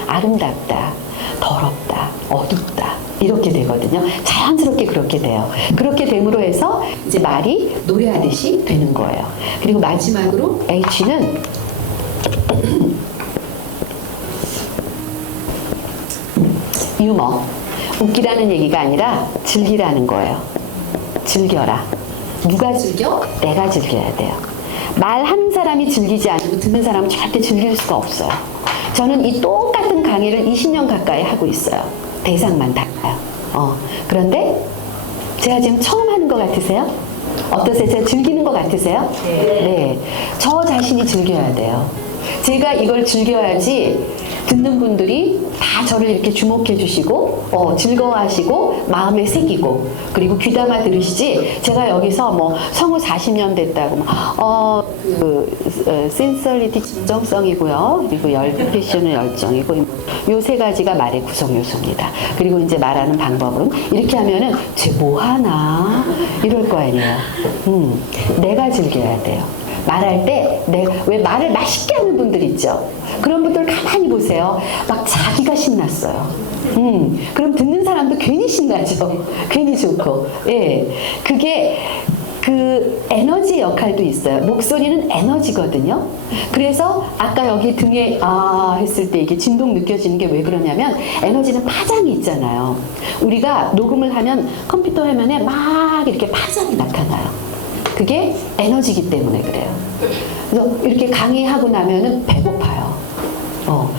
아름답다, 더럽다, 어둡다 이렇게 되거든요. 자연스럽게 그렇게 돼요. 그렇게 됨으로 해서 이제 말이 노래하듯이 되는 거예요. 그리고 마지막으로 H는 유머. 웃기라는 얘기가 아니라 즐기라는 거예요. 즐겨라. 누가 즐겨? 내가 즐겨야 돼요. 말하는 사람이 즐기지 않고 듣는 사람은 절대 즐길 수가 없어요. 저는 이 똑같은 강의를 20년 가까이 하고 있어요. 대상만 달라요. 그런데 제가 지금 처음 하는 것 같으세요? 어떠세요? 제가 즐기는 것 같으세요? 네. 저 자신이 즐겨야 돼요. 제가 이걸 즐겨야지 듣는 분들이 다 저를 이렇게 주목해 주시고 즐거워하시고 마음에 새기고 그리고 귀담아 들으시지 제가 여기서 뭐 성우 40년 됐다고 sincerity 진정성이고요. 그리고 패션은 열정이고 요 세 가지가 말의 구성 요소입니다. 그리고 이제 말하는 방법은 이렇게 하면은 쟤 뭐 하나 이럴 거 아니에요. 내가 즐겨야 돼요. 말할 때 왜 말을 맛있게 하는 분들 있죠. 그런 분들 가만히 보세요. 막 자기가 신났어요. 그럼 듣는 사람도 괜히 신나죠. 괜히 좋고. 예, 그게 그 에너지 역할도 있어요. 목소리는 에너지거든요. 그래서 아까 여기 등에 했을 때 이게 진동 느껴지는 게 왜 그러냐면 에너지는 파장이 있잖아요. 우리가 녹음을 하면 컴퓨터 화면에 막 이렇게 파장이 나타나요. 그게 에너지이기 때문에 그래요. 그래서 이렇게 강의하고 나면은 배고파요.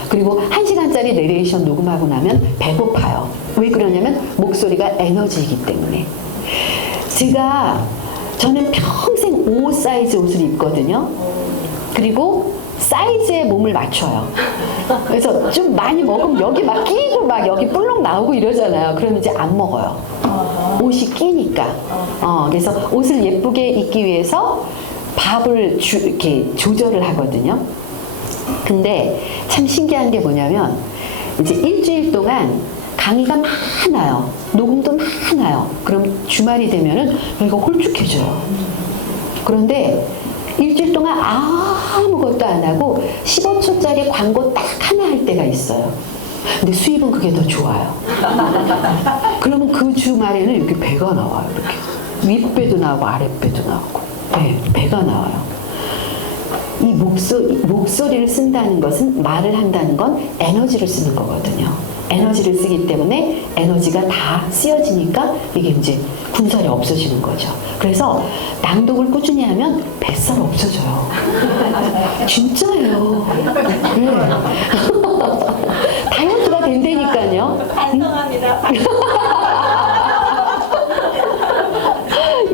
그리고 1시간짜리 내레이션 녹음하고 나면 배고파요. 왜 그러냐면 목소리가 에너지이기 때문에. 저는 평생 5 사이즈 옷을 입거든요. 그리고 사이즈에 몸을 맞춰요. 그래서 좀 많이 먹으면 여기 막 끼고 막 여기 뿔룩 나오고 이러잖아요. 그러면 이제 안 먹어요. 옷이 끼니까. 그래서 옷을 예쁘게 입기 위해서 밥을 이렇게 조절을 하거든요. 근데 참 신기한 게 뭐냐면 이제 일주일 동안 강의가 많아요. 녹음도 많아요. 그럼 주말이 되면은 여기가 홀쭉해져요. 그런데 일주일 동안 아무것도 안 하고 15초짜리 광고 딱 하나 할 때가 있어요. 근데 수입은 그게 더 좋아요. 그러면 그 주말에는 이렇게 배가 나와요. 이렇게 윗배도 나오고 아랫배도 나오고. 네, 배가 나와요. 이 목소리를 쓴다는 것은 말을 한다는 건 에너지를 쓰는 거거든요. 에너지를 쓰기 때문에 에너지가 다 쓰여지니까 이게 이제 군살이 없어지는 거죠. 그래서 낭독을 꾸준히 하면 뱃살 없어져요. 진짜예요. 네. 다이어트가 된다니까요. 반성합니다.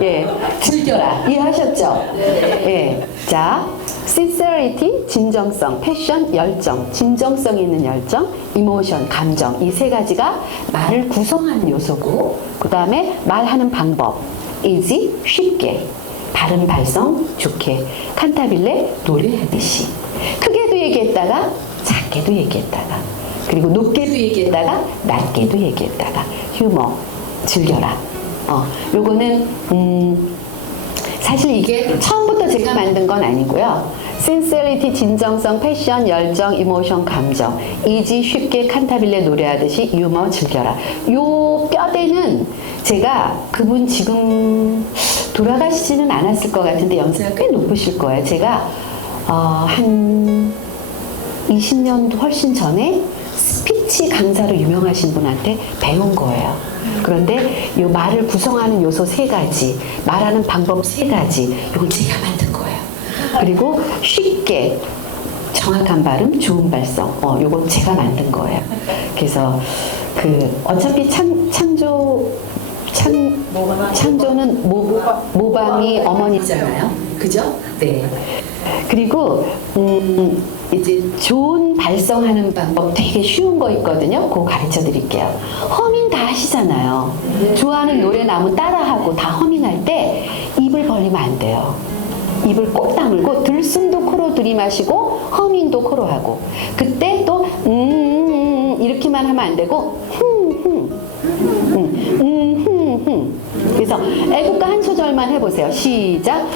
예, 즐겨라. 이해하셨죠? 예. 자, sincerity, 진정성, 패션, 열정, 진정성 있는 열정, 이모션, 감정. 이 세 가지가 말을 구성하는 요소고, 그 다음에 말하는 방법, easy, 쉽게, 발음 발성, 좋게, 칸타빌레, 노래하듯이. 크게도 얘기했다가, 작게도 얘기했다가, 그리고 높게도 얘기했다가, 낮게도 얘기했다가, 휴머, 즐겨라. 요거는, 사실 이게 처음부터 제가 만든 건 아니고요. sincerity, 진정성, 패션, 열정, 이모션, 감정, 이지, 쉽게, 칸타빌레 노래하듯이 유머, 즐겨라. 요 뼈대는 제가 그분 지금 돌아가시지는 않았을 것 같은데 연세가 꽤 높으실 거예요. 제가 한 20년 훨씬 전에 스피치 강사로 유명하신 분한테 배운 거예요. 그런데 이 말을 구성하는 요소 3가지, 말하는 방법 3가지, 이걸 제가 만든 거예요. 그리고 쉽게, 정확한 발음, 좋은 발성, 요건 제가 만든 거예요. 그래서 어차피 창조는 모방이 어머니잖아요. 그죠? 네. 그리고 이제 좋은 발성하는 방법 되게 쉬운 거 있거든요. 그거 가르쳐 드릴게요. 허밍 다 하시잖아요. 좋아하는 노래 나오면 따라하고 다 허밍할 때 입을 벌리면 안 돼요. 입을 꼭 다물고 들숨도 코로 들이마시고 허밍도 코로 하고 그때 또 이렇게만 하면 안 되고 그래서 애국가 한 소절만 해보세요. 시작.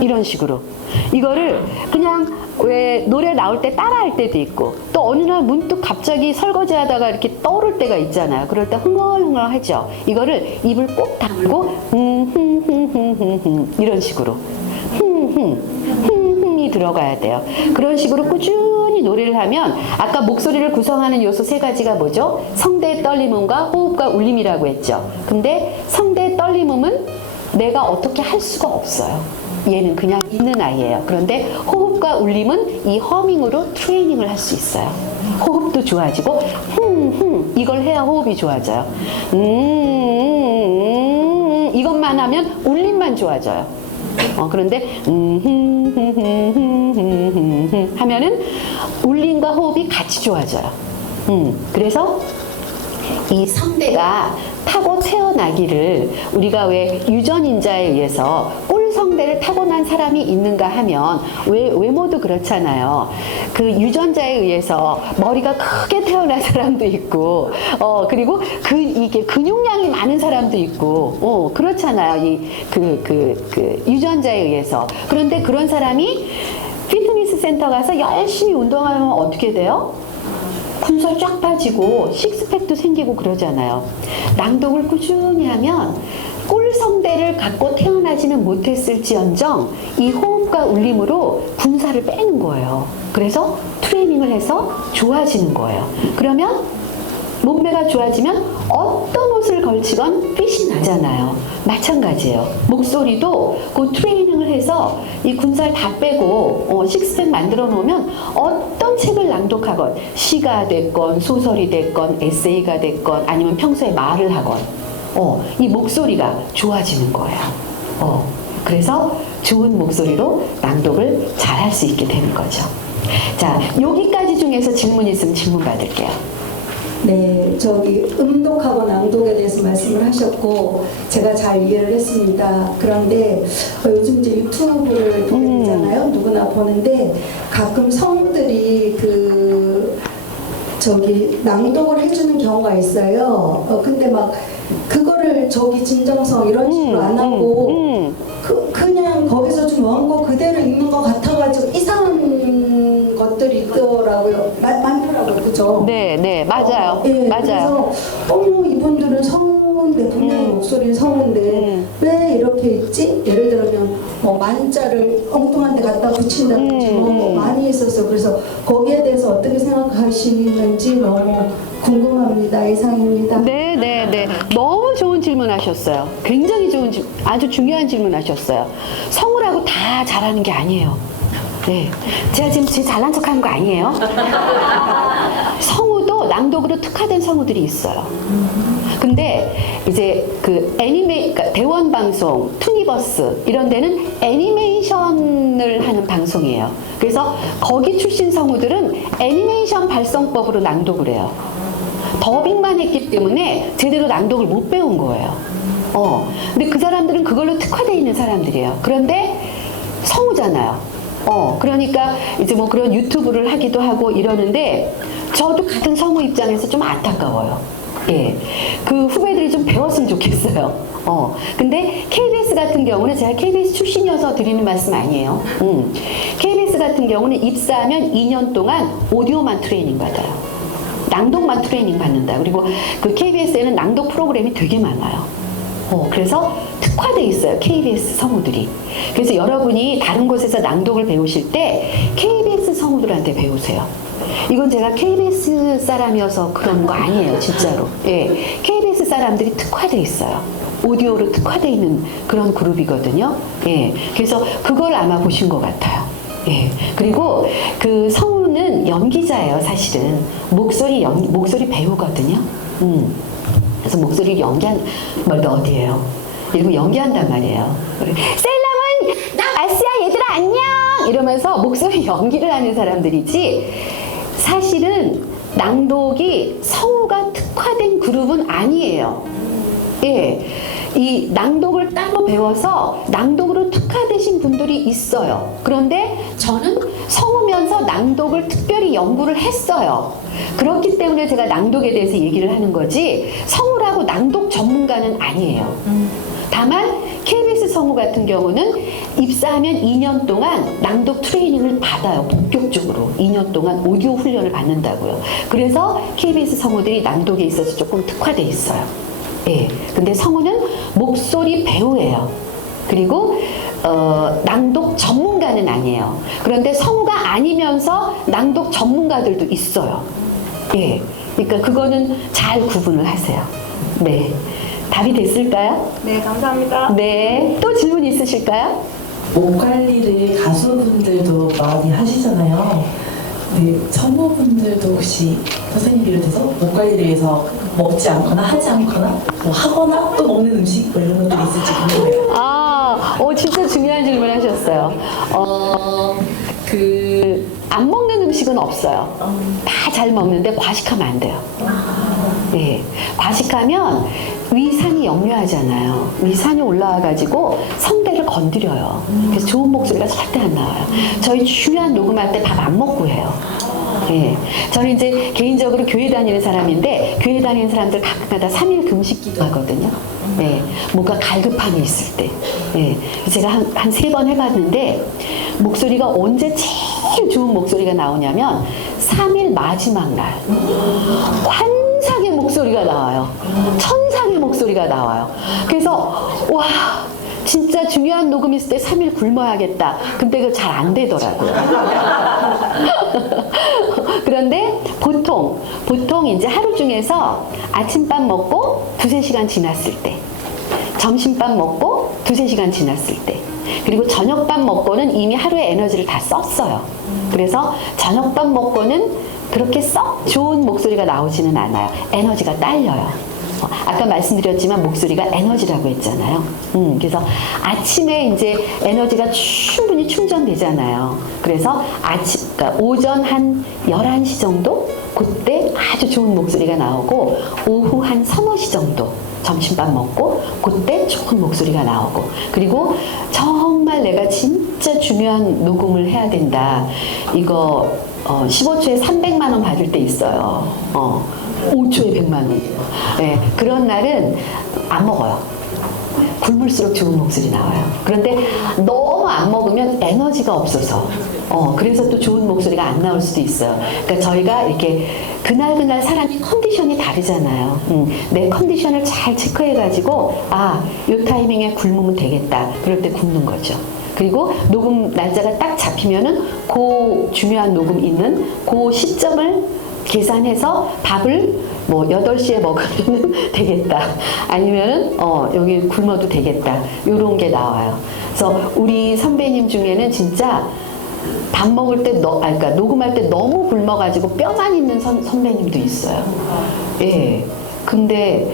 이런 식으로 이거를 그냥 왜 노래 나올 때 따라할 때도 있고 또 어느 날 문득 갑자기 설거지하다가 이렇게 떠오를 때가 있잖아요. 그럴 때 흥얼흥얼 하죠. 이거를 입을 꼭 다물고 이런 식으로 이 들어가야 돼요. 그런 식으로 꾸준히 노래를 하면 아까 목소리를 구성하는 요소 3가지가 뭐죠? 성대의 떨림음과 호흡과 울림이라고 했죠. 근데 성대의 떨림음은 내가 어떻게 할 수가 없어요. 얘는 그냥 있는 아이예요. 그런데 호흡과 울림은 이 허밍으로 트레이닝을 할 수 있어요. 호흡도 좋아지고 이걸 해야 호흡이 좋아져요. 이것만 하면 울림만 좋아져요. 그런데 하면은 울림과 호흡이 같이 좋아져요. 그래서 이 성대가 타고 태어나기를 우리가 왜 유전인자에 의해서 꿀 성대를 타고난 사람이 있는가 하면 외모도 그렇잖아요. 그 유전자에 의해서 머리가 크게 태어난 사람도 있고, 그리고 이게 근육량이 많은 사람도 있고, 그렇잖아요. 그 유전자에 의해서. 그런데 그런 사람이 피트니스 센터 가서 열심히 운동하면 어떻게 돼요? 군살 쫙 빠지고 식스팩도 생기고 그러잖아요. 낭독을 꾸준히 하면 꿀성대를 갖고 태어나지는 못했을지언정 이 호흡과 울림으로 군살을 빼는 거예요. 그래서 트레이닝을 해서 좋아지는 거예요. 그러면 몸매가 좋아지면 어떤 옷을 걸치건 핏이 나잖아요. 마찬가지예요. 목소리도 그 트레이닝을 해서 이 군살 다 빼고 식스팩 만들어 놓으면 어떤 책을 낭독하건 시가 됐건 소설이 됐건 에세이가 됐건 아니면 평소에 말을 하건 이 목소리가 좋아지는 거예요. 그래서 좋은 목소리로 낭독을 잘 할 수 있게 되는 거죠. 자, 여기까지 중에서 질문 있으면 질문 받을게요. 네, 음독하고 낭독에 대해서 말씀을 하셨고 제가 잘 이해를 했습니다. 그런데 요즘 이제 유튜브를 보게 되잖아요. 누구나 보는데 가끔 성우들이 낭독을 해주는 경우가 있어요. 근데 막 그거를 진정성 이런 식으로 안 하고 그냥 거기서 좀 원고 그대로 읽는 것 같아가지고 이상한 것들이 있더라고요. 많더라고요. 그죠? 네, 맞아요. 맞아요. 그래서 이분들은 성우인데 분명히 목소리는 성우인데 왜 이렇게 있지? 예를 들면 만자를 엉뚱한 데 갖다 붙인다든지 많이 있었어요. 그래서 거기에 대해서 어떻게 생각하시는지 너무 궁금합니다. 이상입니다. 네. 너무 좋은 질문 하셨어요. 굉장히 좋은 아주 중요한 질문 하셨어요. 성우라고 다 잘하는 게 아니에요. 네. 제가 지금 제 잘난 척 하는 거 아니에요? 성우도 낭독으로 특화된 성우들이 있어요. 근데 이제 그러니까 대원 방송, 투니버스 이런 데는 애니메이션을 하는 방송이에요. 그래서 거기 출신 성우들은 애니메이션 발성법으로 낭독을 해요. 더빙만 했기 때문에 제대로 낭독을 못 배운 거예요. 근데 그 사람들은 그걸로 특화되어 있는 사람들이에요. 그런데 성우잖아요. 그러니까 이제 그런 유튜브를 하기도 하고 이러는데 저도 같은 성우 입장에서 좀 안타까워요. 예. 그 후배들이 좀 배웠으면 좋겠어요. 근데 KBS 같은 경우는 제가 KBS 출신이어서 드리는 말씀 아니에요. KBS 같은 경우는 입사하면 2년 동안 오디오만 트레이닝 받아요. 낭독만 트레이닝 받는다. 그리고 그 KBS에는 낭독 프로그램이 되게 많아요. 그래서 특화돼 있어요. KBS 성우들이. 그래서 여러분이 다른 곳에서 낭독을 배우실 때 KBS 성우들한테 배우세요. 이건 제가 KBS 사람이어서 그런 거 아니에요. 진짜로. 예, KBS 사람들이 특화돼 있어요. 오디오로 특화돼 있는 그런 그룹이거든요. 예, 그래서 그걸 아마 보신 것 같아요. 예, 그리고 그 성우는 연기자예요. 사실은 목소리 배우거든요. 그래서 목소리 연기한 멀더 어디예요? 이러고 연기한단 말이에요. 셀럽은 나 마스야 얘들아 안녕 이러면서 목소리 연기를 하는 사람들이지 사실은 낭독이 성우가 특화된 그룹은 아니에요. 예, 이 낭독을 따로 배워서 낭독으로 특화되신 분들이 있어요. 그런데 저는 성우면서 낭독을 특별히 연구를 했어요. 그렇기 때문에 제가 낭독에 대해서 얘기를 하는 거지 성우라고 낭독 전문가는 아니에요. 다만 KBS 성우 같은 경우는 입사하면 2년 동안 낭독 트레이닝을 받아요. 본격적으로 2년 동안 오디오 훈련을 받는다고요. 그래서 KBS 성우들이 낭독에 있어서 조금 특화돼 있어요. 예, 근데 성우는 목소리 배우예요. 그리고 낭독 전문가는 아니에요. 그런데 성우가 아니면서 낭독 전문가들도 있어요. 예, 그러니까 그거는 잘 구분을 하세요. 네, 답이 됐을까요? 네, 감사합니다. 네, 또 질문 있으실까요? 목 관리를 가수분들도 많이 하시잖아요. 네, 성우분들도 혹시 선생님 비롯해서 목 관리를 위해서 먹지 않거나 하지 않거나 뭐 하거나 또 먹는 음식 뭐 이런 것들이 있을지 궁금해요. 진짜 중요한 질문 하셨어요. 안 먹는 음식은 없어요. 다 잘 먹는데 과식하면 안 돼요. 네. 과식하면 위산이 역류하잖아요. 위산이 올라와가지고 성대를 건드려요. 그래서 좋은 목소리가 절대 안 나와요. 저희 중요한 녹음할 때 밥 안 먹고 해요. 예. 저는 이제 개인적으로 교회 다니는 사람인데, 교회 다니는 사람들 가끔가다 3일 금식 기도하거든요. 예. 뭔가 갈급함이 있을 때. 예. 제가 한 3번 해봤는데, 목소리가 언제 제일 좋은 목소리가 나오냐면, 3일 마지막 날. 환상의 목소리가 나와요. 천상의 목소리가 나와요. 그래서, 와, 진짜 중요한 녹음 있을 때 3일 굶어야겠다. 근데 그거 잘 안 되더라고요. 그런데 보통 이제 하루 중에서 아침밥 먹고 2-3시간 지났을 때, 점심밥 먹고 2-3시간 지났을 때, 그리고 저녁밥 먹고는 이미 하루의 에너지를 다 썼어요. 그래서 저녁밥 먹고는 그렇게 썩 좋은 목소리가 나오지는 않아요. 에너지가 딸려요. 아까 말씀드렸지만 목소리가 에너지라고 했잖아요. 그래서 아침에 이제 에너지가 충분히 충전되잖아요. 그래서 그러니까 오전 한 11시 정도? 그때 아주 좋은 목소리가 나오고, 오후 한 3-4시 정도 점심밥 먹고 그때 좋은 목소리가 나오고, 그리고 정말 내가 진짜 중요한 녹음을 해야 된다. 이거 15초에 300만 원 받을 때 있어요. 5초에 100만 원. 네, 그런 날은 안 먹어요. 굶을수록 좋은 목소리 나와요. 그런데 너무 안 먹으면 에너지가 없어서 그래서 또 좋은 목소리가 안 나올 수도 있어요. 그러니까 저희가 이렇게 그날 사람이 컨디션이 다르잖아요. 내 컨디션을 잘 체크해가지고 이 타이밍에 굶으면 되겠다. 그럴 때 굶는 거죠. 그리고 녹음 날짜가 딱 잡히면은 그 중요한 녹음 있는 그 시점을 계산해서 밥을 뭐 8시에 먹으면 되겠다. 아니면은 여기 굶어도 되겠다. 요런 게 나와요. 그래서 우리 선배님 중에는 진짜 밥 먹을 때 그러니까 녹음할 때 너무 굶어가지고 뼈만 있는 선배님도 있어요. 예. 근데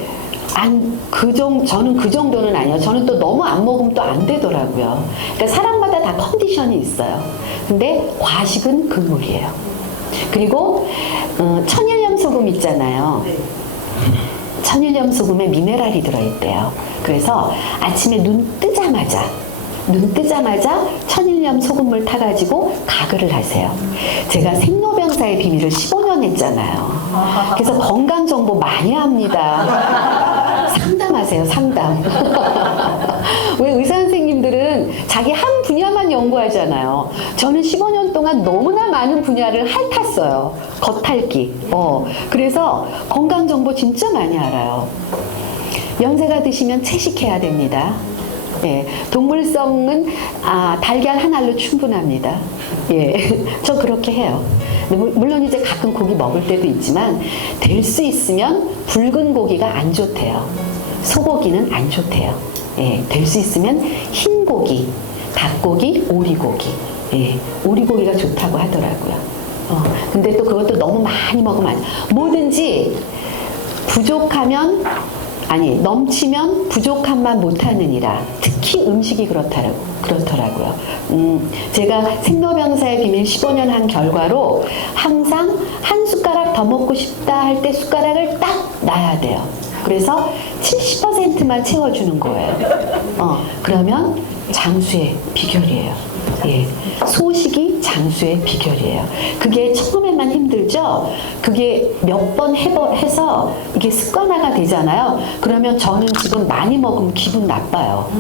저는 그 정도는 아니에요. 저는 또 너무 안 먹으면 또 안 되더라고요. 그러니까 사람마다 다 컨디션이 있어요. 근데 과식은 금물이에요. 그리고 천일염 소금 있잖아요. 천일염 소금에 미네랄이 들어있대요. 그래서 아침에 눈 뜨자마자 천일염 소금물 타가지고 가글을 하세요. 제가 생로병사의 비밀을 15년 했잖아요. 그래서 건강 정보 많이 합니다. 상담하세요, 상담. 왜 의사 선생님들은 자기 한 분야만 연구하잖아요. 저는 15년 동안 너무나 많은 분야를 핥았어요. 겉핥기. 그래서 건강 정보 진짜 많이 알아요. 연세가 드시면 채식해야 됩니다. 예, 동물성은 달걀 한 알로 충분합니다. 예, 저 그렇게 해요. 물론 이제 가끔 고기 먹을 때도 있지만 될 수 있으면 붉은 고기가 안 좋대요. 소고기는 안 좋대요. 예, 될 수 있으면 흰 고기, 닭고기, 오리고기. 예, 오리고기가 좋다고 하더라고요. 근데 또 그것도 너무 많이 먹으면 안 돼요. 뭐든지 넘치면 부족함만 못하느니라. 특히 음식이 그렇더라고요. 제가 생로병사의 비밀 15년 한 결과로 항상 한 숟가락 더 먹고 싶다 할 때 숟가락을 딱 놔야 돼요. 그래서 70%만 채워주는 거예요. 그러면 장수의 비결이에요. 예, 소식이 장수의 비결이에요. 그게 처음에만 힘들죠? 그게 몇 번 해서 이게 습관화가 되잖아요. 그러면 저는 지금 많이 먹으면 기분 나빠요.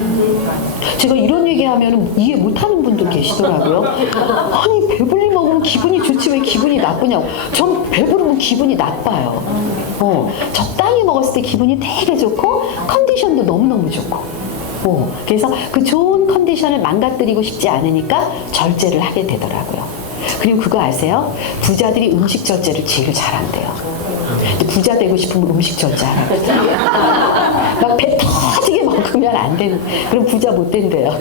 제가 이런 얘기하면 이해 못하는 분도 계시더라고요. 아니, 배불리 먹으면 기분이 좋지 왜 기분이 나쁘냐고. 전 배부르면 기분이 나빠요. 적당히 먹었을 때 기분이 되게 좋고 컨디션도 너무너무 좋고. 그래서 그 좋은 컨디션을 망가뜨리고 싶지 않으니까 절제를 하게 되더라고요. 그리고 그거 아세요? 부자들이 음식 절제를 제일 잘한대요. 부자 되고 싶으면 음식 절제 하라고. 막 배 터지게 먹으면 안 되는, 그럼 부자 못 된대요.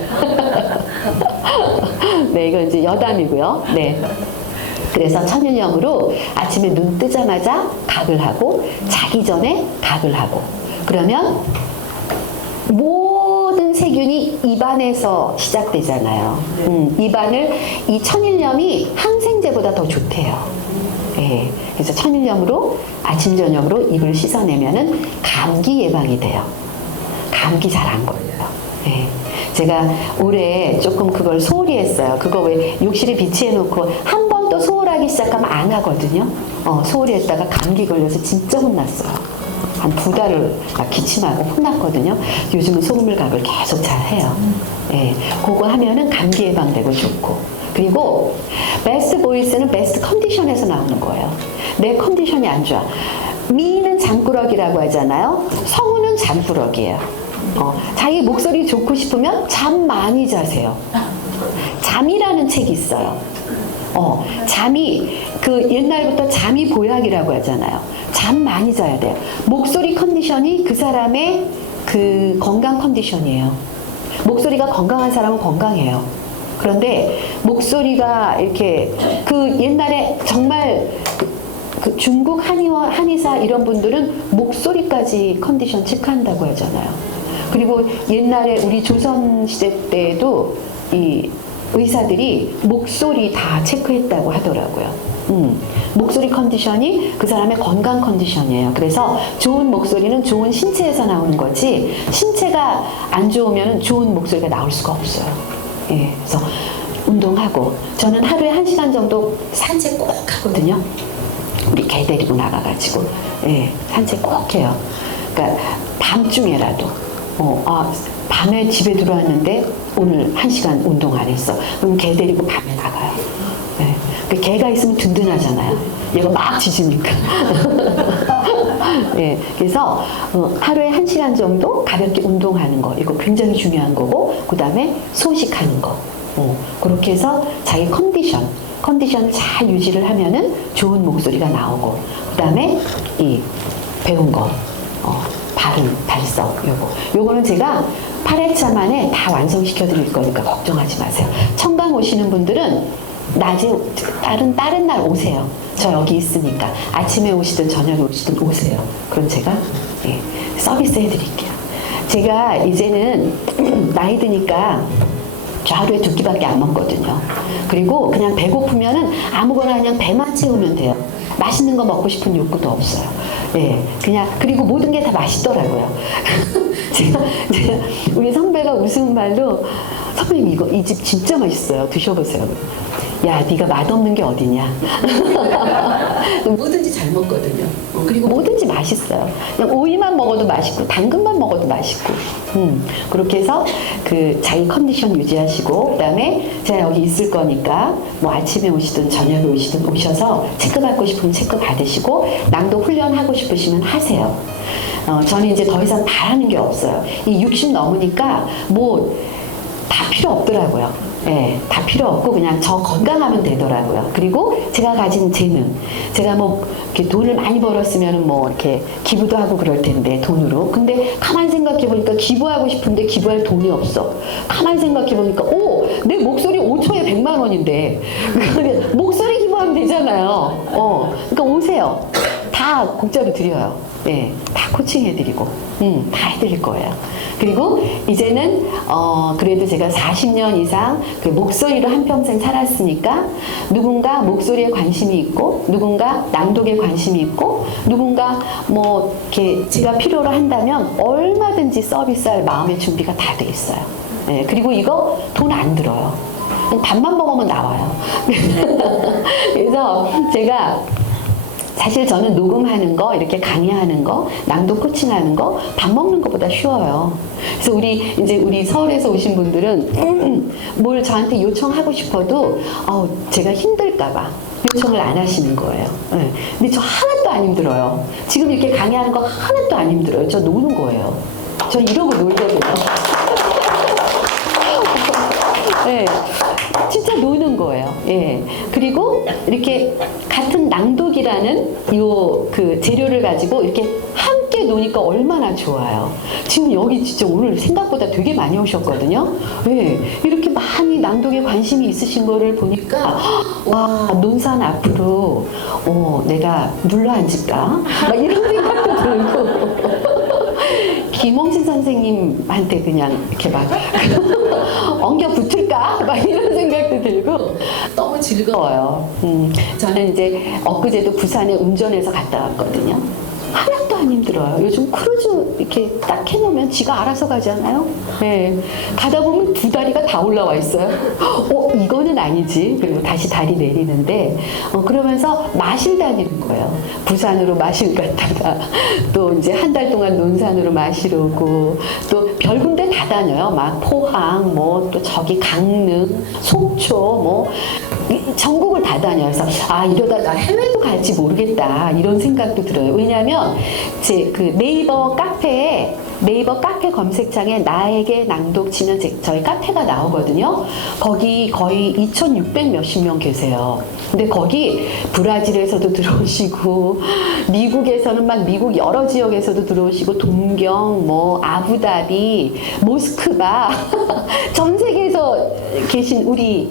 네, 이건 이제 여담이고요. 네. 그래서 천일염으로 아침에 눈 뜨자마자 각을 하고 자기 전에 각을 하고 그러면 모든 세균이 입안에서 시작되잖아요. 입안을 이 천일염이 항생제보다 더 좋대요. 예, 그래서 천일염으로 아침 저녁으로 입을 씻어내면은 감기 예방이 돼요. 감기 잘 안 걸려요. 예. 제가 올해 조금 그걸 소홀히 했어요. 그거 왜 욕실에 비치해놓고 한 번 또 소홀하기 시작하면 안 하거든요. 소홀히 했다가 감기 걸려서 진짜 혼났어요. 한 2달을 막 기침하고 혼났거든요. 요즘은 소금물각을 계속 잘 해요. 예, 그거 하면은 감기 예방되고 좋고. 그리고 베스트 보이스는 베스트 컨디션에서 나오는 거예요. 내 컨디션이 안 좋아. 미는 잠꾸러기라고 하잖아요. 성우는 잠꾸러기예요. 자기 목소리 좋고 싶으면 잠 많이 자세요. 잠이라는 책이 있어요. 잠이 그 옛날부터 잠이 보약이라고 하잖아요. 잠 많이 자야 돼요. 목소리 컨디션이 그 사람의 그 건강 컨디션이에요. 목소리가 건강한 사람은 건강해요. 그런데 목소리가 이렇게 그 옛날에 정말 그 중국 한의사 이런 분들은 목소리까지 컨디션 체크한다고 하잖아요. 그리고 옛날에 우리 조선시대 때에도 이 의사들이 목소리 다 체크했다고 하더라고요. 목소리 컨디션이 그 사람의 건강 컨디션이에요. 그래서 좋은 목소리는 좋은 신체에서 나오는 거지 신체가 안 좋으면 좋은 목소리가 나올 수가 없어요. 예, 그래서 운동하고 저는 하루에 1시간 정도 산책 꼭 하거든요. 우리 개 데리고 나가가지고 예, 산책 꼭 해요. 그러니까 밤중에라도 밤에 집에 들어왔는데 오늘 1시간 운동 안 했어. 그럼 개 데리고 밤에 나가요. 네. 그 개가 있으면 든든하잖아요. 얘가 막 짖으니까. 네. 그래서 하루에 1시간 정도 가볍게 운동하는 거 이거 굉장히 중요한 거고 그 다음에 소식하는 거 그렇게 해서 자기 컨디션을 잘 유지를 하면은 좋은 목소리가 나오고 그 다음에 이 배운 거 발음, 발성 요거는 제가 8회차 만에 다 완성시켜 드릴 거니까 걱정하지 마세요. 청강 오시는 분들은 낮에 다른 날 오세요. 저 여기 있으니까 아침에 오시든 저녁에 오시든 오세요. 그럼 제가 예, 서비스 해드릴게요. 제가 이제는 나이 드니까 저 하루에 2끼밖에 안 먹거든요. 그리고 그냥 배고프면은 아무거나 그냥 배만 채우면 돼요. 맛있는 거 먹고 싶은 욕구도 없어요. 예, 그냥 그리고 모든 게 다 맛있더라고요. 제가 우리 선배가 웃은 말로 선배님 이 집 진짜 맛있어요. 드셔보세요. 야, 네가 맛없는 게 어디냐. 뭐든지 잘 먹거든요. 그리고 뭐든지 맛있어요. 그냥 오이만 먹어도 맛있고 당근만 먹어도 맛있고. 그렇게 해서 그 자기 컨디션 유지하시고 그다음에 제가 여기 있을 거니까 뭐 아침에 오시든 저녁에 오시든 오셔서 체크 받고 싶으면 체크 받으시고 낭독 훈련하고 싶으시면 하세요. 저는 이제 더 이상 바라는 게 없어요. 이 60 넘으니까 뭐 다 필요 없더라고요. 예, 다 필요 없고 그냥 저 건강하면 되더라고요. 그리고 제가 가진 재능, 제가 뭐 이렇게 돈을 많이 벌었으면 뭐 이렇게 기부도 하고 그럴 텐데 돈으로. 근데 가만히 생각해 보니까 기부하고 싶은데 기부할 돈이 없어. 가만히 생각해 보니까 내 목소리 5초에 100만 원인데 그러면 목소리 기부하면 되잖아요. 그러니까 오세요. 다 공짜로 드려요. 예, 다 코칭해드리고, 다 해드릴 거예요. 그리고 이제는 그래도 제가 40년 이상 그 목소리로 한평생 살았으니까 누군가 목소리에 관심이 있고 누군가 낭독에 관심이 있고 누군가 뭐 이렇게 제가 필요로 한다면 얼마든지 서비스할 마음의 준비가 다 돼 있어요. 예, 그리고 이거 돈 안 들어요. 밥만 먹으면 나와요. 그래서 제가 사실 저는 녹음하는 거, 이렇게 강의하는 거, 낭독 코칭하는 거, 밥 먹는 것보다 쉬워요. 그래서 우리 서울에서 오신 분들은 뭘 저한테 요청하고 싶어도 제가 힘들까봐 요청을 안 하시는 거예요. 네. 근데 저 하나도 안 힘들어요. 지금 이렇게 강의하는 거 하나도 안 힘들어요. 저 노는 거예요. 저 이러고 놀거든요. 네. 진짜 노는 거예요. 예. 그리고 이렇게 같은 낭독이라는 요 그 재료를 가지고 이렇게 함께 함께 노니까 얼마나 좋아요. 지금 여기 진짜 오늘 생각보다 되게 많이 오셨거든요. 네, 이렇게 많이 낭독에 관심이 있으신 거를 보니까 와, 논산 앞으로 내가 눌러앉을까? 막 이런 생각도 들고 김홍신 선생님한테 그냥 이렇게 막 엉겨 붙을까? 막 이런 생각도 들고 너무 즐거워요. 저는 이제 엊그제도 부산에 운전해서 갔다 왔거든요. 하나도 안 힘들어요. 요즘 크루즈 이렇게 딱 해놓으면 지가 알아서 가잖아요. 네. 가다 보면 두 다리가 다 올라와 있어요. 이거는 아니지. 그리고 다시 다리 내리는데, 그러면서 마실 다니는 거예요. 부산으로 마실 갔다가, 또 이제 한 달 동안 논산으로 마실 오고, 또 별 군데 다 다녀요. 막 포항, 뭐, 또 저기 강릉, 속초, 뭐, 전국을 다 다녀서 이러다 나 해외도 갈지 모르겠다 이런 생각도 들어요. 왜냐하면 제 그 네이버 카페 검색창에 나에게 낭독 치면 저희 카페가 나오거든요. 거기 거의 2,600 몇십 명 계세요. 근데 거기 브라질에서도 들어오시고 미국에서는 막 미국 여러 지역에서도 들어오시고 동경, 뭐 아부다비, 모스크바 전 세계에서 계신 우리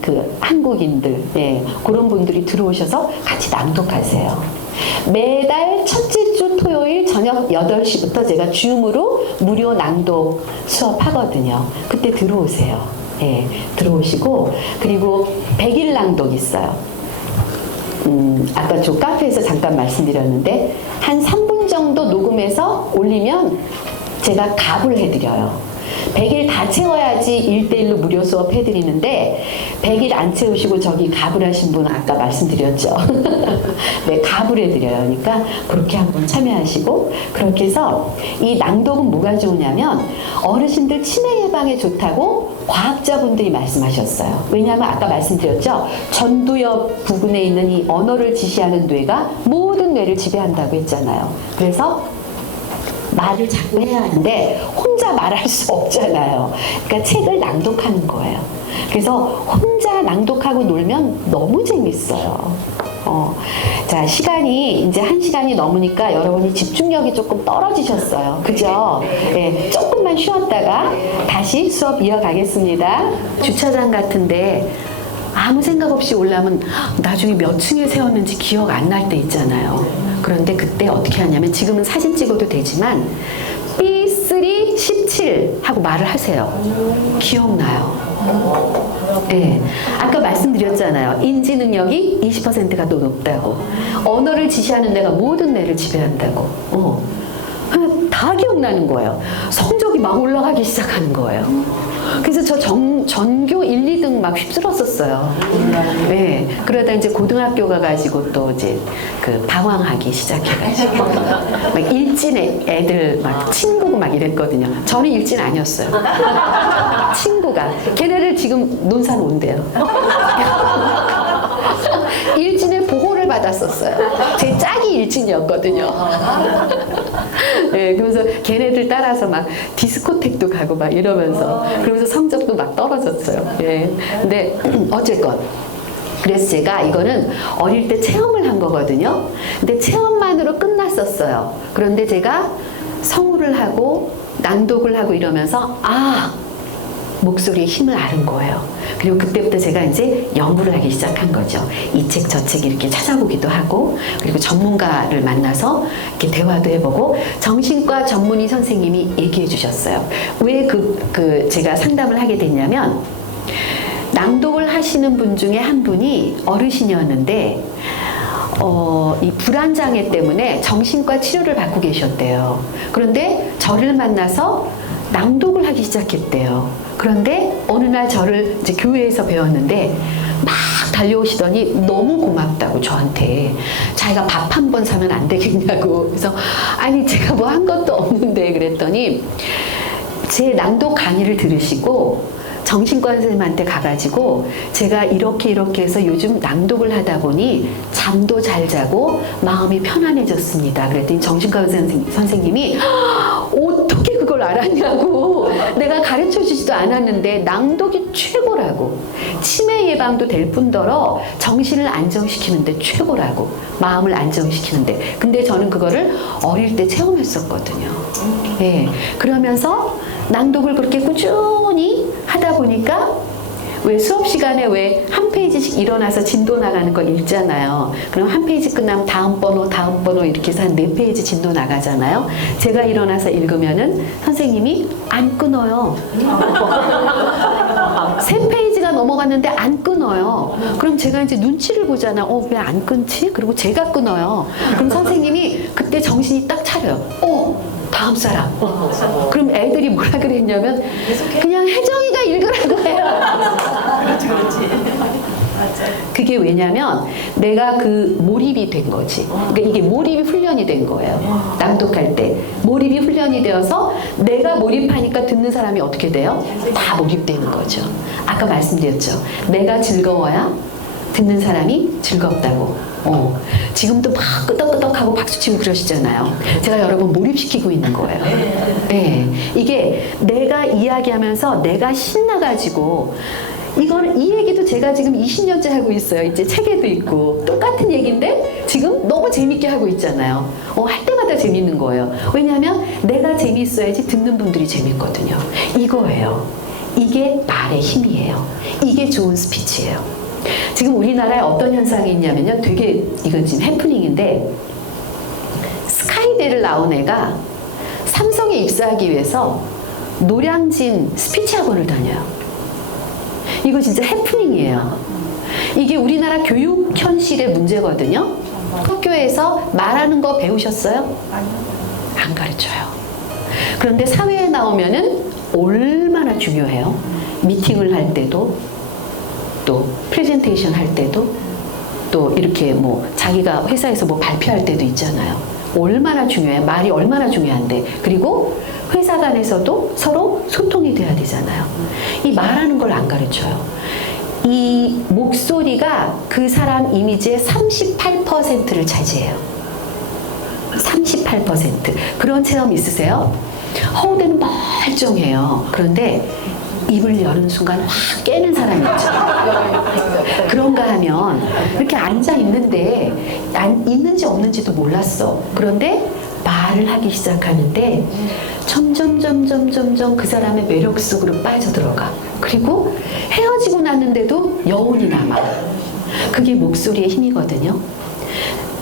그 한국인들, 그런 분들이 들어오셔서 같이 낭독하세요. 매달 첫째 주 토요일 저녁 8시부터 제가 줌으로 무료 낭독 수업하거든요. 그때 들어오세요. 들어오시고, 그리고 100일 낭독 있어요. 아까 저 카페에서 잠깐 말씀드렸는데 한 3분 정도 녹음해서 올리면 제가 갑을 해드려요. 100일 다 채워야지 1:1로 무료 수업 해드리는데 100일 안 채우시고 저기 갑을 하신 분은 아까 말씀드렸죠. 네, 갑을 해드려요. 그러니까 그렇게 한번 참여하시고, 그렇게 해서 이 낭독은 뭐가 좋으냐면 어르신들 치매 예방에 좋다고 과학자분들이 말씀하셨어요. 왜냐하면 아까 말씀드렸죠. 전두엽 부근에 있는 이 언어를 지시하는 뇌가 모든 뇌를 지배한다고 했잖아요. 그래서 말을 자꾸 해야 하는데 혼자 말할 수 없잖아요. 그러니까 책을 낭독하는 거예요. 그래서 혼자 낭독하고 놀면 너무 재밌어요. 자, 시간이 이제 1시간이 넘으니까 여러분이 집중력이 조금 떨어지셨어요. 그죠? 네, 조금만 쉬었다가 다시 수업 이어가겠습니다. 주차장 같은데 아무 생각 없이 올라면 나중에 몇 층에 세웠는지 기억 안 날 때 있잖아요. 그런데 그때 어떻게 하냐면, 지금은 사진 찍어도 되지만 B3 17 하고 말을 하세요. 기억나요. 네. 아까 말씀드렸잖아요. 인지 능력이 20%가 더 높다고. 언어를 지시하는 뇌가 모든 뇌를 지배한다고. 다 기억나는 거예요. 성적이 막 올라가기 시작하는 거예요. 그래서 저 전교 1, 2등 막 휩쓸었었어요. 네. 그러다 이제 고등학교 가가지고 또 이제 그 방황하기 시작해가지고 막 일진 애들 막 친구고 막 이랬거든요. 저는 일진 아니었어요. 친구가. 걔네를 지금 논산 온대요. 일진의 보호를 받았었어요. 제 짝이 일진이었거든요. 네, 그러면서 걔네들 따라서 막 디스코텍도 가고 막 이러면서, 그러면서 성적도 막 떨어졌어요. 예. 근데 어쨌건 그래서 제가 이거는 어릴 때 체험을 한 거거든요. 근데 체험만으로 끝났었어요. 그런데 제가 성우를 하고 낭독을 하고 이러면서 목소리에 힘을 앓은 거예요. 그리고 그때부터 제가 이제 연구를 하기 시작한 거죠. 이 책, 저 책 이렇게 찾아보기도 하고, 그리고 전문가를 만나서 이렇게 대화도 해보고, 정신과 전문의 선생님이 얘기해 주셨어요. 왜 제가 상담을 하게 됐냐면, 낭독을 하시는 분 중에 한 분이 어르신이었는데, 이 불안장애 때문에 정신과 치료를 받고 계셨대요. 그런데 저를 만나서 낭독을 하기 시작했대요. 그런데 어느 날 저를 이제 교회에서 배웠는데 막 달려오시더니 너무 고맙다고 저한테, 자기가 밥 한 번 사면 안 되겠냐고. 그래서 아니 제가 뭐 한 것도 없는데 그랬더니 제 낭독 강의를 들으시고 정신과 선생님한테 가가지고 제가 이렇게 해서 요즘 낭독을 하다 보니 잠도 잘 자고 마음이 편안해졌습니다. 그랬더니 정신과 선생님이 어떻게 그걸 걸 알았냐고. 내가 가르쳐 주지도 않았는데 낭독이 최고라고. 치매 예방도 될 뿐더러 정신을 안정시키는데 최고라고. 마음을 안정시키는데. 근데 저는 그거를 어릴 때 체험했었거든요. 예. 그러면서 낭독을 그렇게 꾸준히 하다 보니까 왜 수업 시간에 왜 한 페이지씩 일어나서 진도 나가는 거 읽잖아요. 그럼 한 페이지 끝나면 다음 번호 이렇게 해서 한 4페이지 진도 나가잖아요. 제가 일어나서 읽으면은 선생님이 안 끊어요. 3페이지가 넘어갔는데 안 끊어요. 그럼 제가 이제 눈치를 보잖아. 왜 안 끊지? 그리고 제가 끊어요. 그럼 선생님이 그때 정신이 딱 차려요. 다음 사람. 그럼 애들이 뭐라 그랬냐면 그냥 혜정이가 읽으라고 해요. 그렇지. 그게 왜냐면 내가 그 몰입이 된 거지. 그러니까 이게 몰입이 훈련이 된 거예요. 낭독할 때. 몰입이 훈련이 되어서 내가 몰입하니까 듣는 사람이 어떻게 돼요? 다 몰입되는 거죠. 아까 말씀드렸죠. 내가 즐거워야 듣는 사람이 즐겁다고. 지금도 막 끄덕끄덕하고 박수치고 그러시잖아요. 제가 여러분 몰입시키고 있는 거예요. 네. 이게 내가 이야기하면서 내가 신나가지고 이 얘기도 제가 지금 20년째 하고 있어요. 이제 책에도 있고. 똑같은 얘기인데 지금 너무 재밌게 하고 있잖아요. 할 때마다 재밌는 거예요. 왜냐하면 내가 재밌어야지 듣는 분들이 재밌거든요. 이거예요. 이게 말의 힘이에요. 이게 좋은 스피치예요. 지금 우리나라에 어떤 현상이 있냐면요. 되게 이건 지금 해프닝인데 스카이대를 나온 애가 삼성에 입사하기 위해서 노량진 스피치 학원을 다녀요. 이거 진짜 해프닝이에요. 이게 우리나라 교육 현실의 문제거든요. 학교에서 말하는 거 배우셨어요? 안 가르쳐요. 그런데 사회에 나오면은 얼마나 중요해요. 미팅을 할 때도, 또 프레젠테이션 할 때도, 또 이렇게 뭐 자기가 회사에서 뭐 발표할 때도 있잖아요. 얼마나 중요해. 말이 얼마나 중요한데. 그리고 회사 간에서도 서로 소통이 돼야 되잖아요. 이 말하는 걸 안 가르쳐요. 이 목소리가 그 사람 이미지의 38%를 차지해요. 38%. 그런 체험 있으세요? 허우대는 멀쩡해요. 그런데 입을 여는 순간 확 깨는 사람이 있죠. 그런가 하면 이렇게 앉아 있는데 있는지 없는지도 몰랐어. 그런데 말을 하기 시작하는데 점점 그 사람의 매력 속으로 빠져들어가. 그리고 헤어지고 났는데도 여운이 남아. 그게 목소리의 힘이거든요.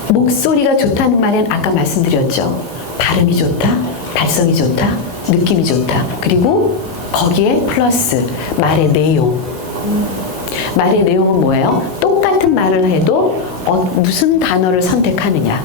목소리가 좋다는 말엔 아까 말씀드렸죠. 발음이 좋다, 발성이 좋다, 느낌이 좋다. 그리고 거기에 플러스 말의 내용. 말의 내용은 뭐예요? 똑같은 말을 해도 무슨 단어를 선택하느냐,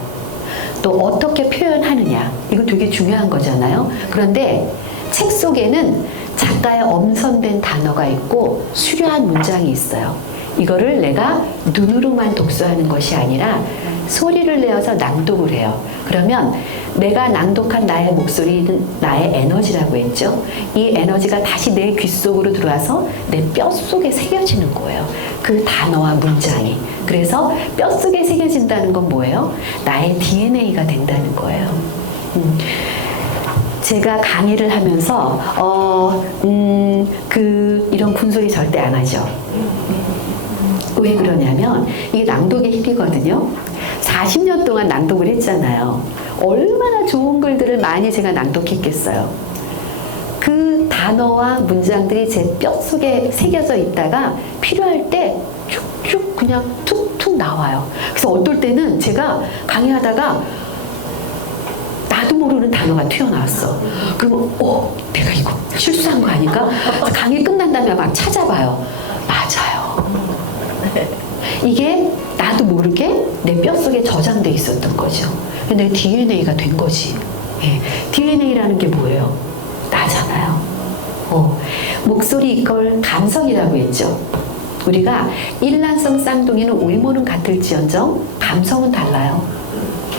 또 어떻게 표현하느냐, 이거 되게 중요한 거잖아요. 그런데 책 속에는 작가의 엄선된 단어가 있고 수려한 문장이 있어요. 이거를 내가 눈으로만 독서하는 것이 아니라 소리를 내어서 낭독을 해요. 그러면 내가 낭독한 나의 목소리는 나의 에너지라고 했죠. 이 에너지가 다시 내 귀 속으로 들어와서 내 뼛속에 새겨지는 거예요. 그 단어와 문장이. 그래서 뼛속에 새겨진다는 건 뭐예요? 나의 DNA가 된다는 거예요. 제가 강의를 하면서 이런 군소리 절대 안 하죠. 왜 그러냐면 이게 낭독의 힘이거든요. 40년 동안 낭독을 했잖아요. 얼마나 좋은 글들을 많이 제가 낭독했겠어요. 그 단어와 문장들이 제 뼛속에 새겨져 있다가 필요할 때 쭉쭉 그냥 툭툭 나와요. 그래서 어떨 때는 제가 강의하다가 나도 모르는 단어가 튀어나왔어. 그러면 내가 이거 실수한 거 아닌가? 강의 끝난 다음에 막 찾아봐요. 맞아요. 이게 나도 모르게 내 뼛속에 저장돼 있었던 거죠. 내 DNA가 된 거지. 예. DNA라는 게 뭐예요? 나잖아요. 목소리 이걸 감성이라고 했죠. 우리가 일란성 쌍둥이는 외모는 같을지언정 감성은 달라요.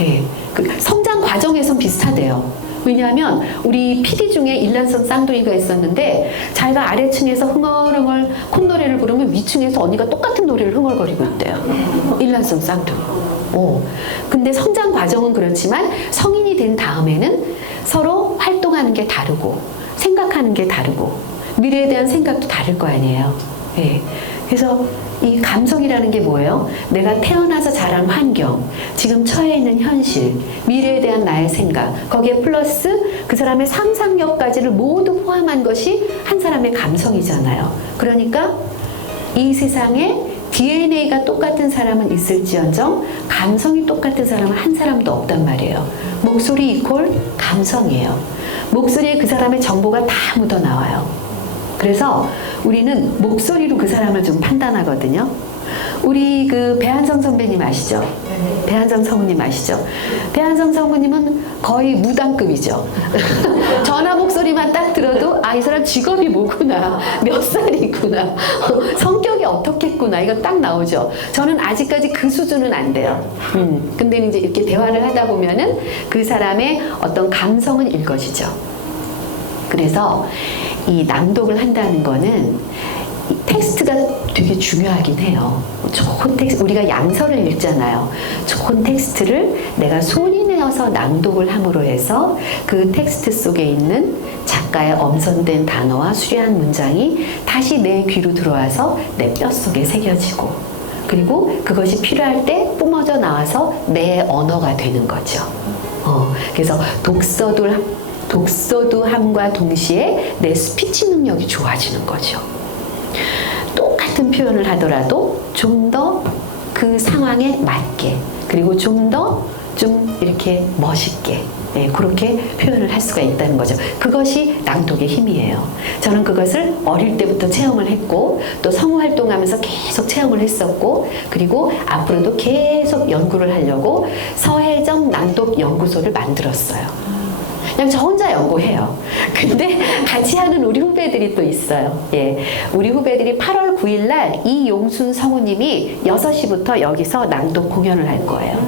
예. 그 성장 과정에선 비슷하대요. 왜냐하면 우리 PD 중에 일란성 쌍둥이가 있었는데 자기가 아래층에서 흥얼흥얼 콧노래를 부르면 위층에서 언니가 똑같은 노래를 흥얼거리고 있대요. 일란성 쌍둥이. 근데 성장 과정은 그렇지만 성인이 된 다음에는 서로 활동하는 게 다르고 생각하는 게 다르고 미래에 대한 생각도 다를 거 아니에요. 예. 그래서 이 감성이라는 게 뭐예요? 내가 태어나서 자란 환경, 지금 처해 있는 현실, 미래에 대한 나의 생각, 거기에 플러스 그 사람의 상상력까지를 모두 포함한 것이 한 사람의 감성이잖아요. 그러니까 이 세상에 DNA가 똑같은 사람은 있을지언정 감성이 똑같은 사람은 한 사람도 없단 말이에요. 목소리 이퀄 감성이에요. 목소리에 그 사람의 정보가 다 묻어 나와요. 그래서 우리는 목소리로 그 사람을 좀 판단하거든요. 우리 그 배한정 선배님 아시죠? 배한정 성우님 아시죠? 배한정 성우님은 거의 무당급이죠. 전화 목소리만 딱 들어도 이 사람 직업이 뭐구나, 몇 살이구나, 성격이 어떻겠구나, 이거 딱 나오죠. 저는 아직까지 그 수준은 안 돼요. 근데 이제 이렇게 대화를 하다 보면은 그 사람의 어떤 감성은 읽어지죠. 그래서 이 낭독을 한다는 거는 이 텍스트가 되게 중요하긴 해요. 좋은 텍스트, 우리가 양서를 읽잖아요. 좋은 텍스트를 내가 손이 내어서 낭독을 함으로 해서 그 텍스트 속에 있는 작가의 엄선된 단어와 수려한 문장이 다시 내 귀로 들어와서 내 뼛속에 새겨지고, 그리고 그것이 필요할 때 뿜어져 나와서 내 언어가 되는 거죠. 그래서 독서도 함과 동시에 내 스피치 능력이 좋아지는 거죠. 똑같은 표현을 하더라도 좀 더 그 상황에 맞게, 그리고 좀 이렇게 멋있게, 그렇게 표현을 할 수가 있다는 거죠. 그것이 낭독의 힘이에요. 저는 그것을 어릴 때부터 체험을 했고, 또 성우 활동하면서 계속 체험을 했었고, 그리고 앞으로도 계속 연구를 하려고 서혜정 낭독 연구소를 만들었어요. 그냥 저 혼자 연구해요. 근데 같이 하는 우리 후배들이 또 있어요. 예. 우리 후배들이 8월 9일 날 이용순 성우님이 6시부터 여기서 낭독 공연을 할 거예요.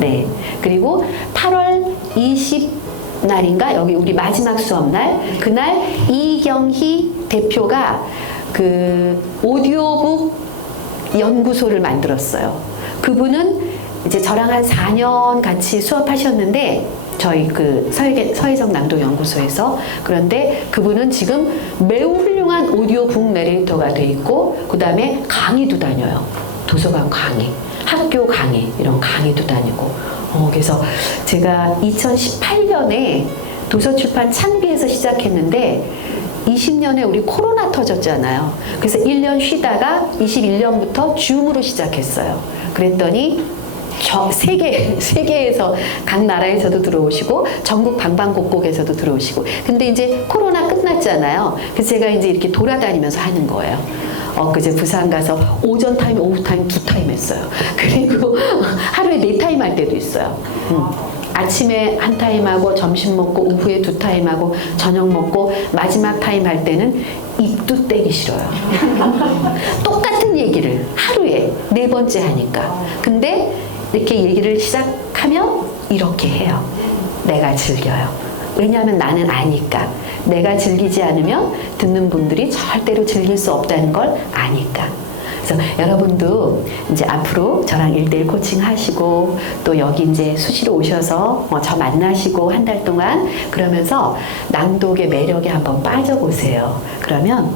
네. 그리고 8월 20날인가? 여기 우리 마지막 수업날, 그날 이경희 대표가 그 오디오북 연구소를 만들었어요. 그분은 이제 저랑 한 4년 같이 수업하셨는데, 저희 그 서혜정 낭독연구소에서. 그런데 그분은 지금 매우 훌륭한 오디오북 내레이터가 돼 있고, 그 다음에 강의도 다녀요. 도서관 강의, 학교 강의, 이런 강의도 다니고. 그래서 제가 2018년에 도서출판 창비에서 시작했는데 20년에 우리 코로나 터졌잖아요. 그래서 1년 쉬다가 21년부터 줌으로 시작했어요. 그랬더니 세계에서 각 나라에서도 들어오시고 전국 방방곡곡에서도 들어오시고. 근데 이제 코로나 끝났잖아요. 그래서 제가 이제 이렇게 돌아다니면서 하는 거예요. 그제 부산 가서 오전 타임, 오후 타임 2타임 했어요. 그리고 하루에 4타임 할 때도 있어요. 아침에 1타임 하고 점심 먹고 오후에 2타임 하고 저녁 먹고 마지막 타임 할 때는 입도 떼기 싫어요. 똑같은 얘기를 하루에 4번째 하니까. 근데 이렇게 얘기를 시작하면 이렇게 해요. 내가 즐겨요. 왜냐하면 나는 아니까. 내가 즐기지 않으면 듣는 분들이 절대로 즐길 수 없다는 걸 아니까. 그래서 여러분도 이제 앞으로 저랑 1:1 코칭 하시고, 또 여기 이제 수시로 오셔서 저 만나시고 한 달 동안 그러면서 낭독의 매력에 한번 빠져보세요. 그러면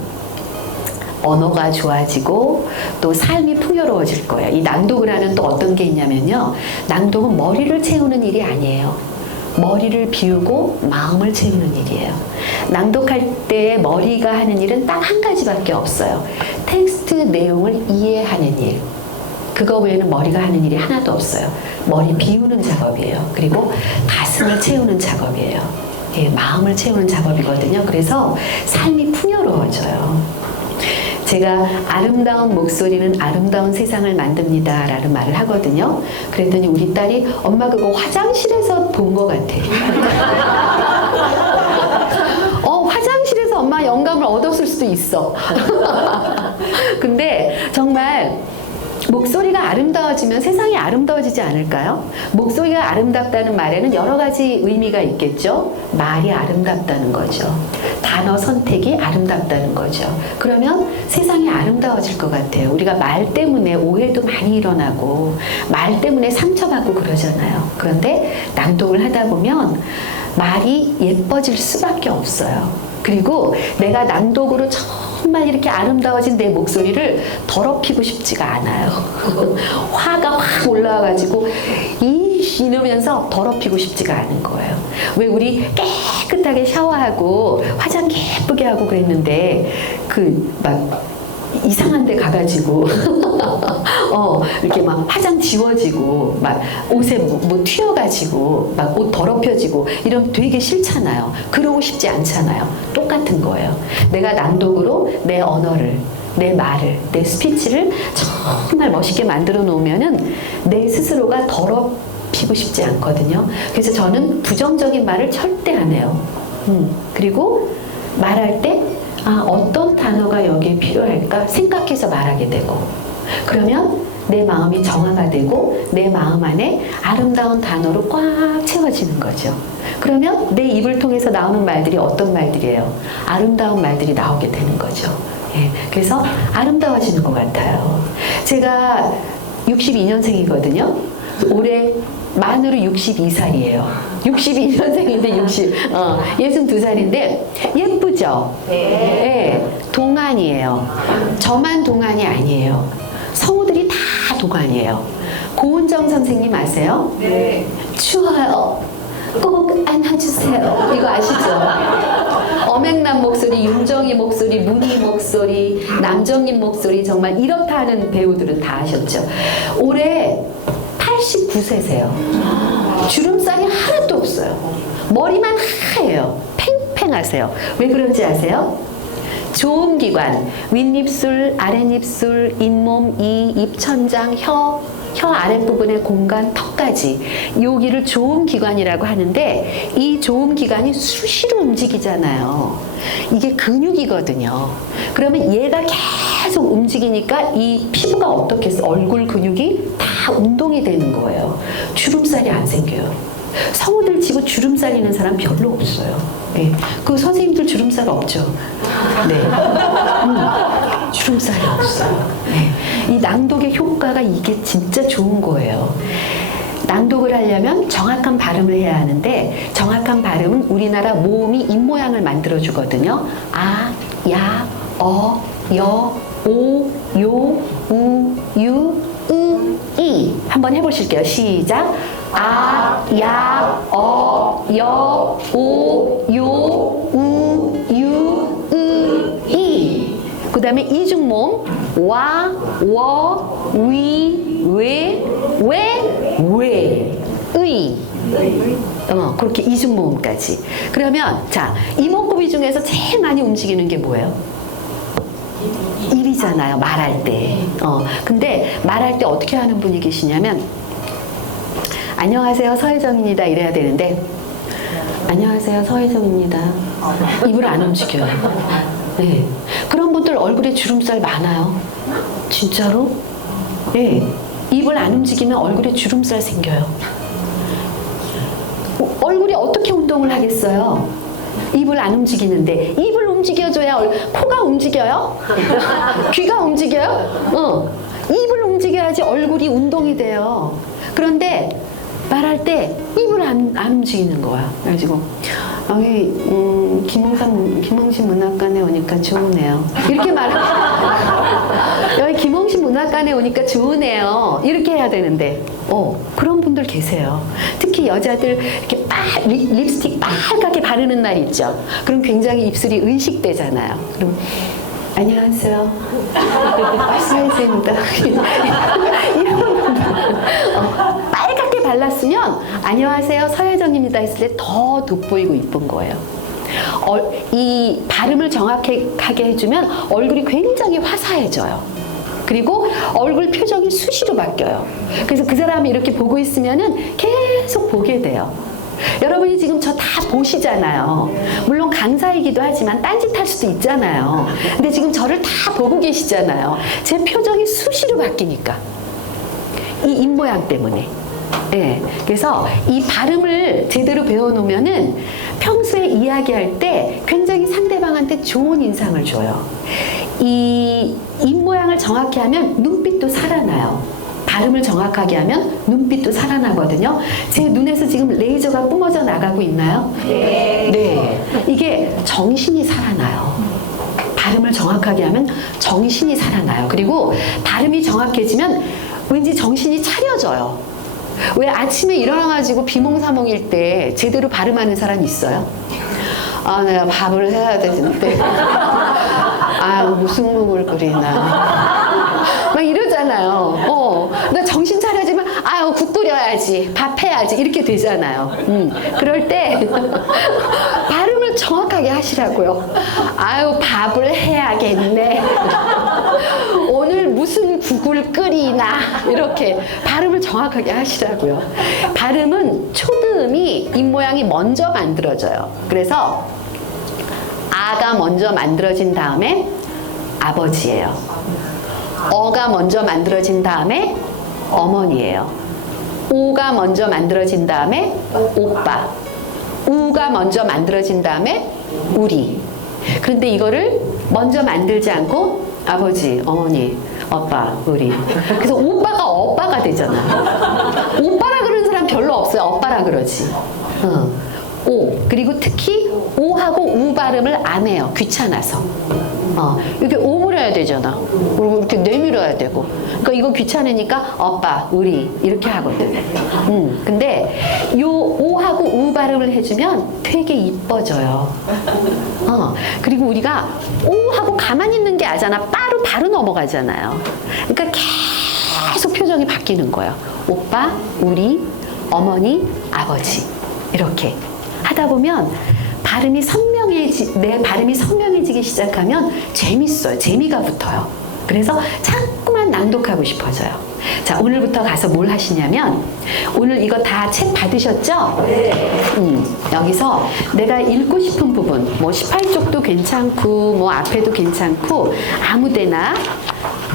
언어가 좋아지고 또 삶이 풍요로워질 거예요. 이 낭독을 하는 또 어떤 게 있냐면요. 낭독은 머리를 채우는 일이 아니에요. 머리를 비우고 마음을 채우는 일이에요. 낭독할 때 머리가 하는 일은 딱 한 가지밖에 없어요. 텍스트 내용을 이해하는 일. 그거 외에는 머리가 하는 일이 하나도 없어요. 머리 비우는 작업이에요. 그리고 가슴을 채우는 작업이에요. 예, 마음을 채우는 작업이거든요. 그래서 삶이 풍요로워져요. 제가 아름다운 목소리는 아름다운 세상을 만듭니다 라는 말을 하거든요. 그랬더니 우리 딸이 엄마 그거 화장실에서 본 것 같아. 화장실에서 엄마 영감을 얻었을 수도 있어. 근데 정말 목소리가 아름다워지면 세상이 아름다워지지 않을까요? 목소리가 아름답다는 말에는 여러 가지 의미가 있겠죠. 말이 아름답다는 거죠. 단어 선택이 아름답다는 거죠. 그러면 세상이 아름다워질 것 같아요. 우리가 말 때문에 오해도 많이 일어나고 말 때문에 상처받고 그러잖아요. 그런데 낭독을 하다 보면 말이 예뻐질 수밖에 없어요. 그리고 내가 낭독으로 정말 이렇게 아름다워진 내 목소리를 더럽히고 싶지가 않아요. 화가 확 올라와가지고 이러면서 더럽히고 싶지가 않은 거예요. 왜 우리 깨끗하게 샤워하고 화장 예쁘게 하고 그랬는데 막 이상한 데 가가지고 이렇게 막 화장 지워지고 막 옷에 뭐 튀어가지고 막 옷 더럽혀지고 이러면 되게 싫잖아요. 그러고 싶지 않잖아요. 똑같은 거예요. 내가 낭독으로 내 언어를, 내 말을, 내 스피치를 정말 멋있게 만들어 놓으면은 내 스스로가 더럽히고 싶지 않거든요. 그래서 저는 부정적인 말을 절대 안 해요. 그리고 말할 때 어떤 단어가 여기에 필요할까 생각해서 말하게 되고, 그러면 내 마음이 정화가 되고 내 마음 안에 아름다운 단어로 꽉 채워지는 거죠. 그러면 내 입을 통해서 나오는 말들이 어떤 말들이에요? 아름다운 말들이 나오게 되는 거죠. 예, 그래서 아름다워지는 것 같아요. 제가 62년생이거든요. 올해 만으로 62살이에요. 62년생인데 62살인데 예쁘죠? 네. 동안이에요. 저만 동안이 아니에요. 성우들이 다 동안이에요. 고은정 선생님 아세요? 네. 추워요. 꼭 안아주세요. 이거 아시죠? 엄앵란 목소리, 윤정이 목소리, 문희 목소리, 남정님 목소리, 정말 이렇다 하는 배우들은 다 아셨죠? 올해 89세세요. 주름살이 하나도 없어요. 머리만 하얘요. 팽팽하세요. 왜 그런지 아세요? 조음기관, 윗입술, 아랫입술, 잇몸, 이, 입천장, 혀 아랫부분의 공간, 턱까지 여기를 조음기관이라고 하는데 이 조음기관이 수시로 움직이잖아요. 이게 근육이거든요. 그러면 얘가 계속 움직이니까 이 피부가 어떻게 해서 얼굴 근육이 다 운동이 되는 거예요. 주름살이 안 생겨요. 성우들 치고 주름살 있는 사람 별로 없어요. 네. 그 선생님들 주름살 없죠? 네. 주름살이 없어요. 네. 이 낭독의 효과가 이게 진짜 좋은 거예요. 낭독을 하려면 정확한 발음을 해야 하는데 정확한 발음은 우리나라 모음이 입모양을 만들어주거든요. 아, 야, 어, 여, 오, 요, 우, 유, 으, 이. 한번 해보실게요. 시작. 아, 야, 어, 여, 오, 요, 우, 유, 으, 이. 그 다음에 이중모음. 와, 워, 위, 왜, 의. 그렇게 이중모음까지. 그러면, 자, 이목구비 중에서 제일 많이 움직이는 게 뭐예요? 입이잖아요, 말할 때. 근데 말할 때 어떻게 하는 분이 계시냐면, 안녕하세요, 서혜정입니다. 이래야 되는데, 안녕하세요, 서혜정입니다. 입을 안 움직여요. 네. 그런 분들 얼굴에 주름살 많아요. 진짜로? 네. 입을 안 움직이면 얼굴에 주름살 생겨요. 얼굴이 어떻게 운동을 하겠어요? 입을 안 움직이는데 입을 움직여줘야 코가 움직여요? 귀가 움직여요? 입을 움직여야지 얼굴이 운동이 돼요. 그런데 말할 때 입을 안 움직이는 거야. 그래가지고 여기 김홍신 문학관에 오니까 좋으네요. 이렇게 여기 김홍신 문학관에 오니까 좋으네요. 이렇게 해야 되는데 그런 분들 계세요. 특히 여자들 이렇게 립스틱 빨갛게 바르는 날 있죠. 그럼 굉장히 입술이 의식되잖아요. 그럼 안녕하세요. 서혜정입니다. 이런 분들 빨갛게 발랐으면 안녕하세요 서혜정입니다 했을 때 더 돋보이고 이쁜 거예요. 이 발음을 정확하게 해주면 얼굴이 굉장히 화사해져요. 그리고 얼굴 표정이 수시로 바뀌어요. 그래서 그 사람이 이렇게 보고 있으면은 계속 보게 돼요. 여러분이 지금 저 다 보시잖아요. 물론 강사이기도 하지만 딴짓할 수도 있잖아요. 근데 지금 저를 다 보고 계시잖아요. 제 표정이 수시로 바뀌니까. 이 입모양 때문에. 예, 그래서 이 발음을 제대로 배워놓으면은 평소에 이야기할 때 굉장히 상대방한테 좋은 인상을 줘요. 이 입모양을 정확히 하면 눈빛도 살아나요. 발음을 정확하게 하면 눈빛도 살아나거든요. 제 눈에서 지금 레이저가 뿜어져 나가고 있나요? 네. 네. 이게 정신이 살아나요. 발음을 정확하게 하면 정신이 살아나요. 그리고 발음이 정확해지면 왠지 정신이 차려져요. 왜 아침에 일어나가지고 비몽사몽일 때 제대로 발음하는 사람 있어요? 아, 내가 밥을 해야 되는데. 아, 무슨 국을 끓이나. 막 이러잖아요. 나 정신 차려지면, 아유, 국 끓여야지. 밥 해야지. 이렇게 되잖아요. 그럴 때, 발음을 정확하게 하시라고요. 아유, 밥을 해야겠네. 오늘 무슨 국을 끓이나. 이렇게 발음을 정확하게 하시라고요. 발음은 초드음이 입모양이 먼저 만들어져요. 그래서, 아가 먼저 만들어진 다음에 아버지예요. 어가 먼저 만들어진 다음에 어머니예요. 오가 먼저 만들어진 다음에 오빠. 우가 먼저 만들어진 다음에 우리. 그런데 이거를 먼저 만들지 않고 아버지, 어머니, 오빠, 우리. 그래서 오빠가 오빠가 되잖아. 오빠라 그러는 사람 별로 없어요. 오빠라 그러지. 오. 그리고 특히 오하고 우 발음을 안 해요. 귀찮아서. 이렇게 오므려야 되잖아. 그리고 이렇게 내밀어야 되고. 그러니까 이거 귀찮으니까 오빠, 우리 이렇게 하거든. 근데 요 오하고 우 발음을 해주면 되게 이뻐져요. 그리고 우리가 오하고 가만히 있는 게 아잖아. 바로 넘어가잖아요. 그러니까 계속 표정이 바뀌는 거예요. 오빠, 우리, 어머니, 아버지 이렇게 하다 보면 내 발음이 선명해지기 시작하면 재밌어요. 재미가 붙어요. 그래서 자꾸만 낭독하고 싶어져요. 자, 오늘부터 가서 뭘 하시냐면, 오늘 이거 다 책 받으셨죠? 네. 여기서 내가 읽고 싶은 부분, 뭐 18쪽도 괜찮고, 뭐 앞에도 괜찮고, 아무 데나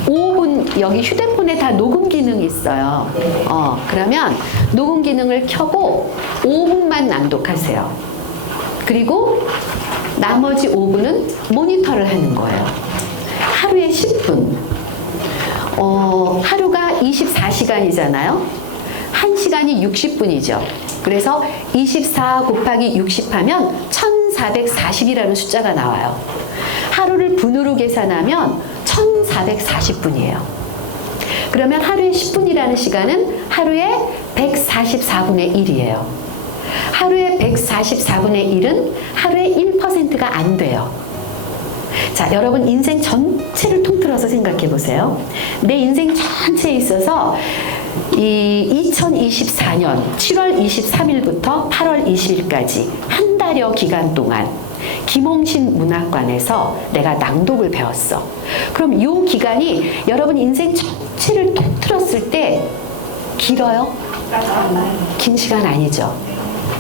5분, 여기 휴대폰에 다 녹음 기능이 있어요. 그러면 녹음 기능을 켜고 5분만 낭독하세요. 그리고 나머지 5분은 모니터를 하는 거예요. 하루에 10분. 하루가 24시간이잖아요. 1시간이 60분이죠. 그래서 24 곱하기 60 하면 1440이라는 숫자가 나와요. 하루를 분으로 계산하면 1440분이에요. 그러면 하루에 10분이라는 시간은 하루에 144분의 1이에요. 하루에 144분의 1은 하루에 1%가 안 돼요. 자, 여러분 인생 전체를 통틀어서 생각해 보세요. 내 인생 전체에 있어서 이 2024년 7월 23일부터 8월 20일까지 한 달여 기간 동안 김홍신 문학관에서 내가 낭독을 배웠어. 그럼 이 기간이 여러분 인생 전체를 통틀었을 때 길어요? 긴 시간 아니죠.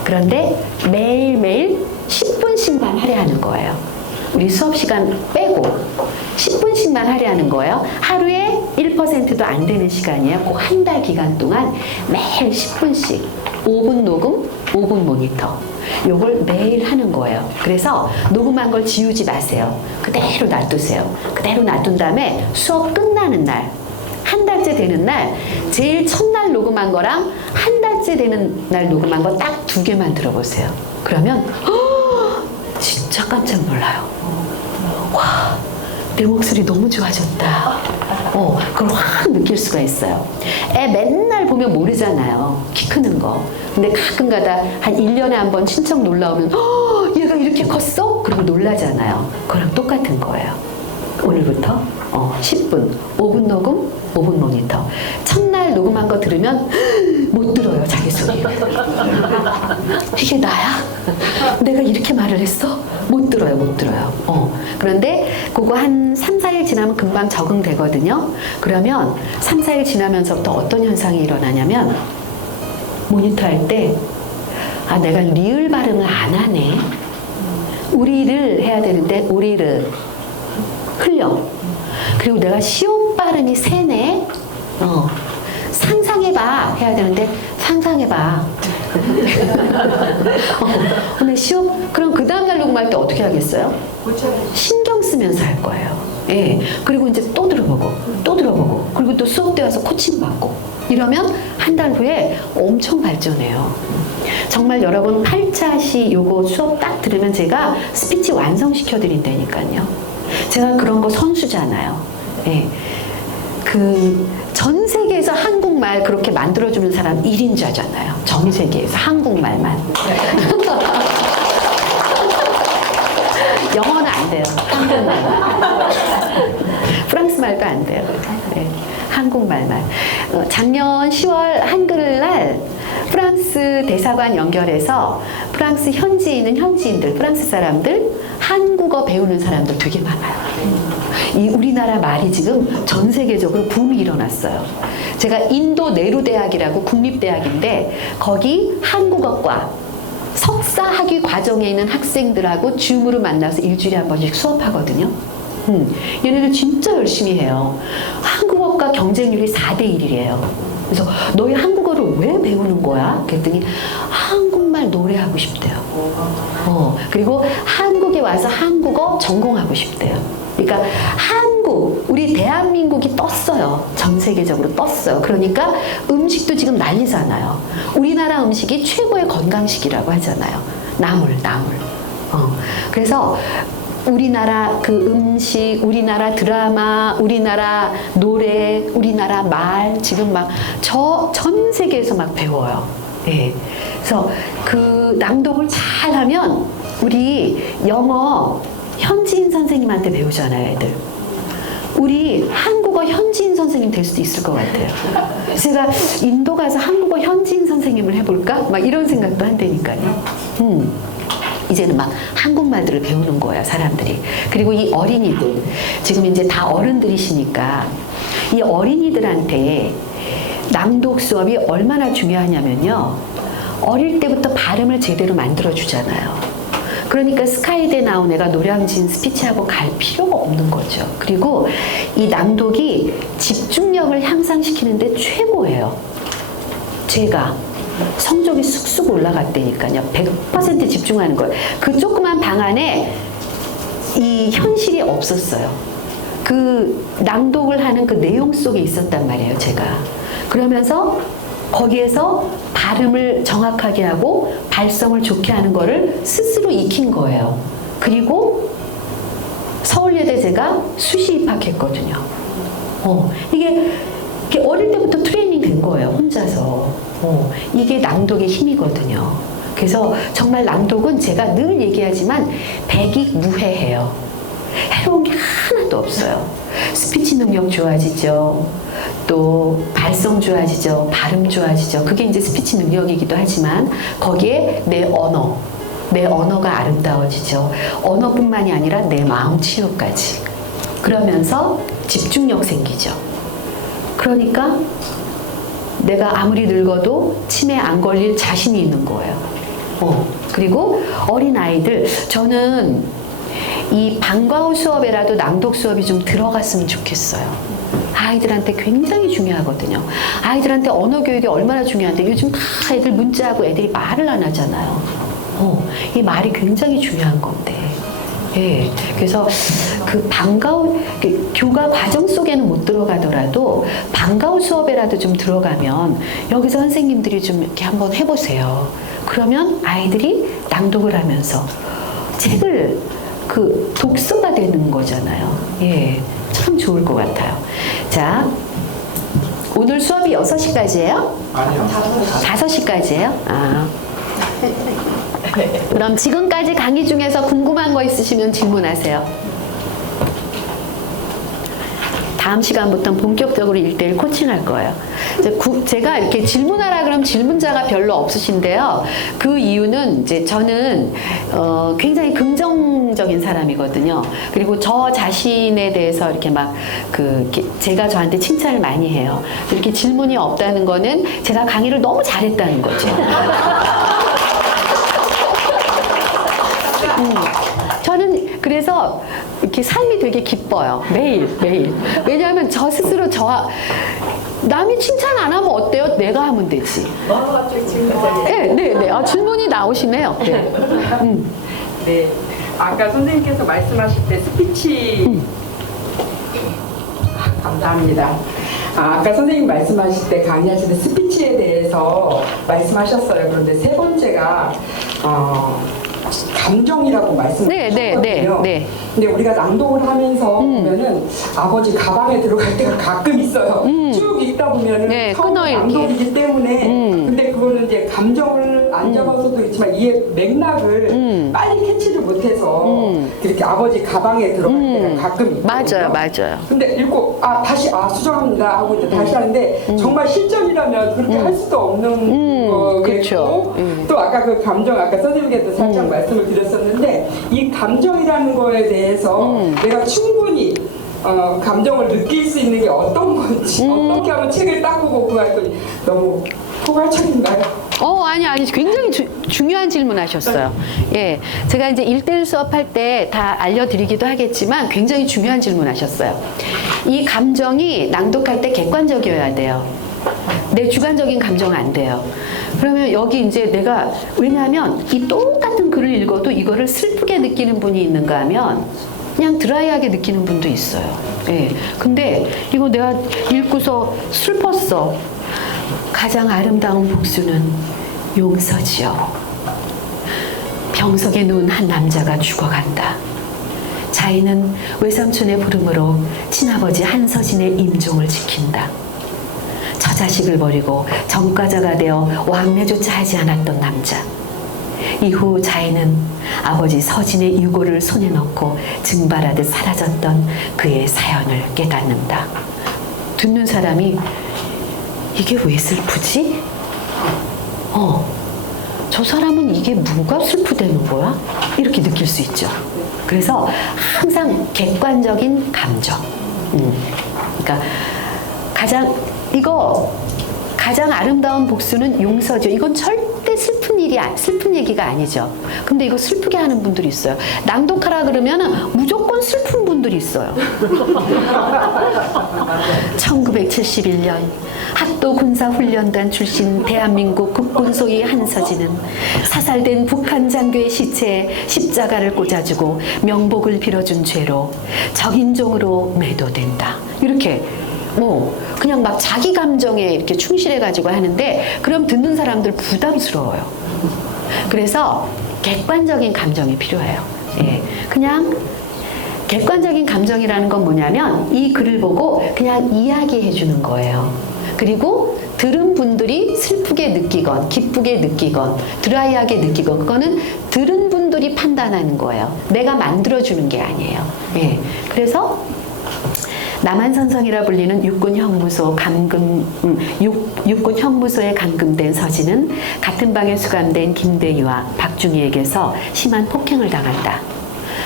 그런데 매일매일 10분씩만 할애하는 거예요. 우리 수업 시간 빼고 10분씩만 할애하는 거예요. 하루에 1%도 안 되는 시간이에요. 꼭 한 달 기간 동안 매일 10분씩 5분 녹음, 5분 모니터. 요걸 매일 하는 거예요. 그래서 녹음한 걸 지우지 마세요. 그대로 놔두세요. 그대로 놔둔 다음에 수업 끝나는 날, 한 달째 되는 날, 제일 첫날 녹음한 거랑 한 달째 되는 날 녹음한 거 딱 2개만 들어보세요. 그러면 진짜 깜짝 놀라요. 와, 내 목소리 너무 좋아졌다. 그걸 확 느낄 수가 있어요. 애 맨날 보면 모르잖아요. 키 크는 거. 근데 가끔 가다 한 1년에 한 번 친척 놀러 오면 얘가 이렇게 컸어? 그러고 놀라잖아요. 그거랑 똑같은 거예요. 오늘부터 10분, 5분 녹음, 5분 모니터. 첫날 녹음한 거 들으면 못 들어요, 자기 소리. 이게 나야? 내가 이렇게 말을 했어? 못 들어요, 못 들어요. 그런데 그거 한 3, 4일 지나면 금방 적응되거든요. 그러면 3, 4일 지나면서부터 어떤 현상이 일어나냐면 모니터 할 때 내가 리을 발음을 안 하네. 우리를 해야 되는데 우리를 흘려. 그리고 내가 시옷 발음이 세네. 상상해봐 해야 되는데 상상해봐. 근데 시험 그럼 그 다음 날 녹음할 때 어떻게 하겠어요? 신경 쓰면서 할 거예요. 예. 그리고 이제 또 들어보고 또 들어보고 그리고 또 수업 때 와서 코칭 받고 이러면 한 달 후에 엄청 발전해요. 정말 여러분 8차시 요거 수업 딱 들으면 제가 스피치 완성시켜 드린다니까요. 제가 그런 거 선수잖아요. 예. 그 전 세계에서 한국말 그렇게 만들어주는 사람 1인자잖아요. 전 세계에서 한국말만. 영어는 안 돼요. 한국말만. 프랑스 말도 안 돼요. 네. 한국말만. 작년 10월 한글날 프랑스 대사관 연결해서 프랑스 현지에 있는 현지인들, 프랑스 사람들, 한국어 배우는 사람들 되게 많아요. 이 우리나라 말이 지금 전 세계적으로 붐이 일어났어요. 제가 인도 네루 대학이라고 국립대학인데 거기 한국어과 석사 학위 과정에 있는 학생들하고 줌으로 만나서 일주일에 한 번씩 수업하거든요. 얘네들 진짜 열심히 해요. 한국어과 경쟁률이 4대 1이래요. 그래서 너희 한국어를 왜 배우는 거야? 그랬더니 한국말 노래하고 싶대요. 그리고 한국에 와서 한국어 전공하고 싶대요. 그러니까 한국, 우리 대한민국이 떴어요. 전 세계적으로 떴어요. 그러니까 음식도 지금 난리잖아요. 우리나라 음식이 최고의 건강식이라고 하잖아요. 나물. 그래서 우리나라 그 음식, 우리나라 드라마, 우리나라 노래, 우리나라 말 지금 막 전 세계에서 막 배워요. 예. 그래서 그 낭독을 잘 하면 우리 영어 현지인 선생님한테 배우잖아요, 애들. 우리 한국어 현지인 선생님 될 수도 있을 것 같아요. 제가 인도 가서 한국어 현지인 선생님을 해볼까? 막 이런 생각도 한다니까요. 이제는 막 한국말들을 배우는 거야, 사람들이. 그리고 이 어린이들, 지금 이제 다 어른들이시니까 이 어린이들한테 낭독 수업이 얼마나 중요하냐면요. 어릴 때부터 발음을 제대로 만들어주잖아요. 그러니까 스카이대 나온 애가 노량진 스피치하고 갈 필요가 없는 거죠. 그리고 이 낭독이 집중력을 향상시키는데 최고예요. 제가 성적이 쑥쑥 올라갔다니까요. 100% 집중하는 거예요. 그 조그만 방 안에 이 현실이 없었어요. 그 낭독을 하는 그 내용 속에 있었단 말이에요, 제가. 그러면서 거기에서 발음을 정확하게 하고 발성을 좋게 하는 거를 스스로 익힌 거예요. 그리고 서울예대 제가 수시 입학했거든요. 이게 어릴 때부터 트레이닝 된 거예요, 혼자서. 이게 낭독의 힘이거든요. 그래서 정말 낭독은 제가 늘 얘기하지만 백익무해해요. 해로운 게 하나도 없어요. 스피치 능력 좋아지죠. 또 발성 좋아지죠. 발음 좋아지죠. 그게 이제 스피치 능력이기도 하지만 거기에 내 언어가 아름다워지죠. 언어뿐만이 아니라 내 마음 치유까지. 그러면서 집중력 생기죠. 그러니까 내가 아무리 늙어도 치매 안 걸릴 자신이 있는 거예요. 그리고 어린아이들, 저는 이 방과 후 수업에라도 낭독 수업이 좀 들어갔으면 좋겠어요. 아이들한테 굉장히 중요하거든요. 아이들한테 언어 교육이 얼마나 중요한데 요즘 다 애들 문자하고 애들이 말을 안 하잖아요. 이 말이 굉장히 중요한 건데. 예. 그래서 그 방과 후 교과 과정 속에는 못 들어가더라도 방과 후 수업에라도 좀 들어가면 여기서 선생님들이 좀 이렇게 한번 해보세요. 그러면 아이들이 낭독을 하면서 책을 그 독서가 되는 거잖아요. 예. 참 좋을 것 같아요. 자, 오늘 수업이 6시까지예요? 아니요. 5시까지예요? 아. 그럼 지금까지 강의 중에서 궁금한 거 있으시면 질문하세요. 다음 시간부터는 본격적으로 1:1 코칭할 거예요. 제가 이렇게 질문하라 그러면 질문자가 별로 없으신데요. 그 이유는 이제 저는 굉장히 긍정적인 사람이거든요. 그리고 저 자신에 대해서 이렇게 막 제가 저한테 칭찬을 많이 해요. 이렇게 질문이 없다는 거는 제가 강의를 너무 잘했다는 거죠. 저는 그래서 이렇게 삶이 되게 기뻐요. 매일. 왜냐하면 저 스스로 남이 칭찬 안 하면 어때요? 내가 하면 되지. 네. 질문이 나오시네요. 네. 네. 아까 선생님께서 말씀하실 때 스피치 감사합니다. 아까 선생님 말씀하실 때 강의하실 때 스피치에 대해서 말씀하셨어요. 그런데 세 번째가 감정이라고 말씀하셨거든요. 네. 근데 우리가 낭독을 하면서 보면은 아버지 가방에 들어갈 때가 가끔 있어요. 쭉 읽다 보면은 네, 처음 끊어 읽기. 낭독이기 때문에 근데 그거는 이제 감정을 안 잡아서도 있지만 이해 맥락을 빨리 캐치를 못해서 이렇게 아버지 가방에 들어갈 때가 가끔 있거든요. 맞아요. 근데 읽고 다시 수정합니다 하고 이제 다시 하는데 정말 실전이라면 그렇게 할 수도 없는 거겠고 또 아까 그 감정 아까 선생님께서 살짝 말씀을 드렸었는데 이 감정이라는 거에 대해서 내가 충분히 감정을 느낄 수 있는 게 어떤 건지 어떻게 하면 책을 딱 보고 그거 했더니 너무 포괄적인가요? 아니 굉장히 중요한 질문 하셨어요. 예. 제가 이제 1대1 수업할 때 다 알려드리기도 하겠지만 굉장히 중요한 질문 하셨어요. 이 감정이 낭독할 때 객관적이어야 돼요. 내 주관적인 감정은 안 돼요. 그러면 여기 이제 내가 왜냐하면 이 똑같은 글을 읽어도 이거를 슬프게 느끼는 분이 있는가 하면 그냥 드라이하게 느끼는 분도 있어요. 예. 근데 이거 내가 읽고서 슬펐어. 가장 아름다운 복수는 용서지요. 병석에 누운 한 남자가 죽어간다. 자인은 외삼촌의 부름으로 친아버지 한서진의 임종을 지킨다. 저 자식을 버리고 전과자가 되어 왕래조차 하지 않았던 남자. 이후 자인은 아버지 서진의 유고를 손에 넣고 증발하듯 사라졌던 그의 사연을 깨닫는다. 듣는 사람이 이게 왜 슬프지? 저 사람은 이게 뭐가 슬프다는 거야? 이렇게 느낄 수 있죠. 그래서 항상 객관적인 감정. 그러니까 가장 아름다운 복수는 용서죠. 이건 절대 슬픈 얘기가 아니죠. 근데 이거 슬프게 하는 분들이 있어요. 낭독하라 그러면 무조건 슬픈 분들이 있어요. 1971년 학도 군사훈련단 출신 대한민국 국군 소위 한서진은 사살된 북한 장교의 시체에 십자가를 꽂아주고 명복을 빌어준 죄로 적인종으로 매도된다. 이렇게 그냥 막 자기 감정에 이렇게 충실해가지고 하는데 그럼 듣는 사람들 부담스러워요. 그래서 객관적인 감정이 필요해요. 예. 그냥 객관적인 감정이라는 건 뭐냐면 이 글을 보고 그냥 이야기해 주는 거예요. 그리고 들은 분들이 슬프게 느끼건 기쁘게 느끼건 드라이하게 느끼건 그거는 들은 분들이 판단하는 거예요. 내가 만들어주는 게 아니에요. 예. 그래서 남한선성이라 불리는 육군 형무소에 감금된 서진은 같은 방에 수감된 김대희와 박중희에게서 심한 폭행을 당한다.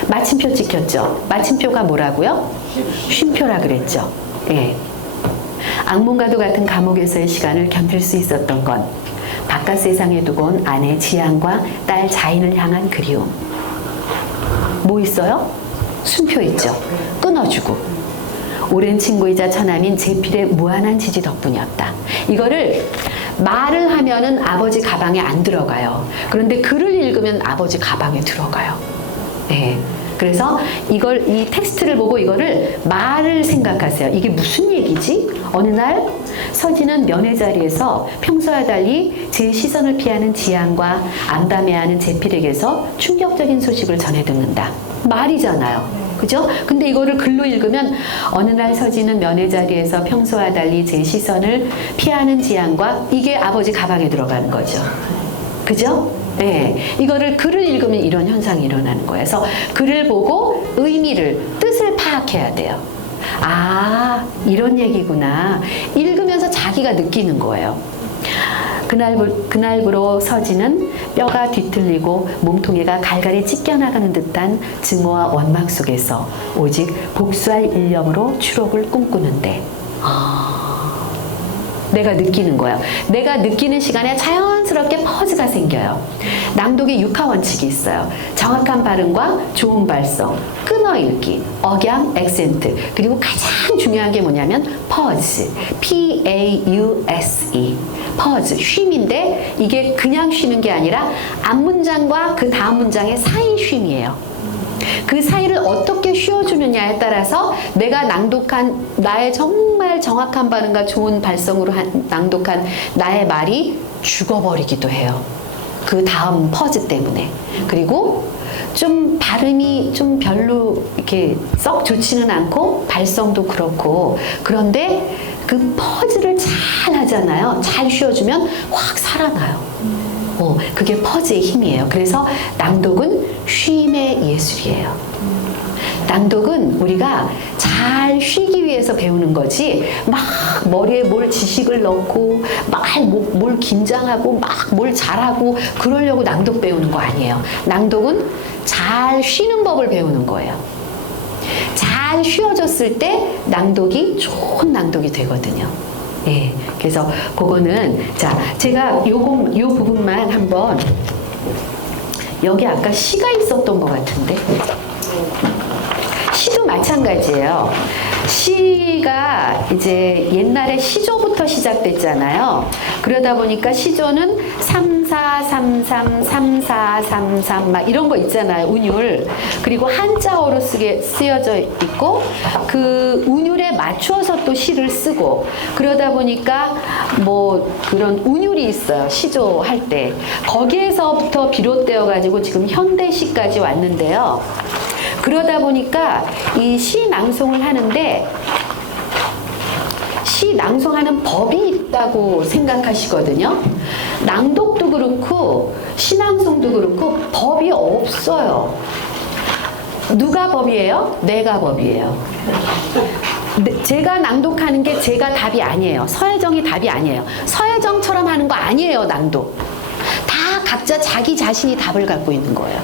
마침표 찍혔죠. 마침표가 뭐라고요? 쉼표라 그랬죠. 예. 악몽과도 같은 감옥에서의 시간을 견딜 수 있었던 건 바깥 세상에 두고 온 아내 지안과 딸 자인을 향한 그리움. 뭐 있어요? 쉼표 있죠. 끊어주고. 오랜 친구이자 처남인 제필의 무한한 지지 덕분이었다. 이거를 말을 하면은 아버지 가방에 안 들어가요. 그런데 글을 읽으면 아버지 가방에 들어가요. 네. 그래서 이 텍스트를 보고 이거를 말을 생각하세요. 이게 무슨 얘기지? 어느 날 서진은 면회 자리에서 평소와 달리 제 시선을 피하는 지안과 암담해하는 제필에게서 충격적인 소식을 전해 듣는다. 말이잖아요. 그죠? 근데 이거를 글로 읽으면 어느 날 서진은 면회 자리에서 평소와 달리 제 시선을 피하는 지안과 이게 아버지 가방에 들어가는 거죠. 그죠? 네. 이거를 글을 읽으면 이런 현상이 일어나는 거예요. 그래서 글을 보고 뜻을 파악해야 돼요. 이런 얘기구나. 읽으면서 자기가 느끼는 거예요. 그날부로 서진은 뼈가 뒤틀리고 몸통에가 갈갈이 찢겨나가는 듯한 증오와 원망 속에서 오직 복수할 일념으로 추록을 꿈꾸는데 내가 느끼는 거야. 내가 느끼는 시간에 자연스럽게 자연스럽게 퍼즈가 생겨요. 낭독의 6하 원칙이 있어요. 정확한 발음과 좋은 발성, 끊어읽기, 억양, 액센트, 그리고 가장 중요한 게 뭐냐면 퍼즈, P-A-U-S-E, 퍼즈, 쉼인데 이게 그냥 쉬는 게 아니라 앞문장과 그 다음 문장의 사이 쉼이에요. 그 사이를 어떻게 쉬어주느냐에 따라서 내가 낭독한 나의 정말 정확한 발음과 좋은 발성으로 낭독한 나의 말이 죽어버리기도 해요. 그 다음 퍼즈 때문에. 그리고 좀 발음이 좀 별로 이렇게 썩 좋지는 않고 발성도 그렇고, 그런데 그 퍼즈를 잘 하잖아요. 잘 쉬어주면 확 살아나요. 그게 퍼즈의 힘이에요. 그래서 낭독은 쉼의 예술이에요. 낭독은 우리가 잘 쉬기 위해서 배우는 거지, 막 머리에 뭘 지식을 넣고 막 뭘 긴장하고 막 뭘 잘하고 그러려고 낭독 배우는 거 아니에요. 낭독은 잘 쉬는 법을 배우는 거예요. 잘 쉬어졌을 때 낭독이 좋은 낭독이 되거든요. 예, 그래서 그거는, 자, 제가 요 부분만 한번, 여기 아까 시가 있었던 것 같은데, 시도 마찬가지예요. 시가 이제 옛날에 시조부터 시작됐잖아요. 그러다 보니까 시조는 3, 4, 3, 3, 3, 4, 3, 3 막 이런 거 있잖아요. 운율. 그리고 한자어로 쓰여져 있고, 그 운율에 맞추어서 또 시를 쓰고, 그러다 보니까 뭐 그런 운율이 있어요. 시조 할 때. 거기에서부터 비롯되어 가지고 지금 현대시까지 왔는데요. 그러다 보니까 이 시 낭송을 하는데, 시 낭송하는 법이 있다고 생각하시거든요. 낭독도 그렇고 시낭송도 그렇고 법이 없어요. 누가 법이에요? 내가 법이에요. 제가 낭독하는 게 제가 답이 아니에요. 서혜정이 답이 아니에요. 서혜정처럼 하는 거 아니에요, 낭독. 다 각자 자기 자신이 답을 갖고 있는 거예요.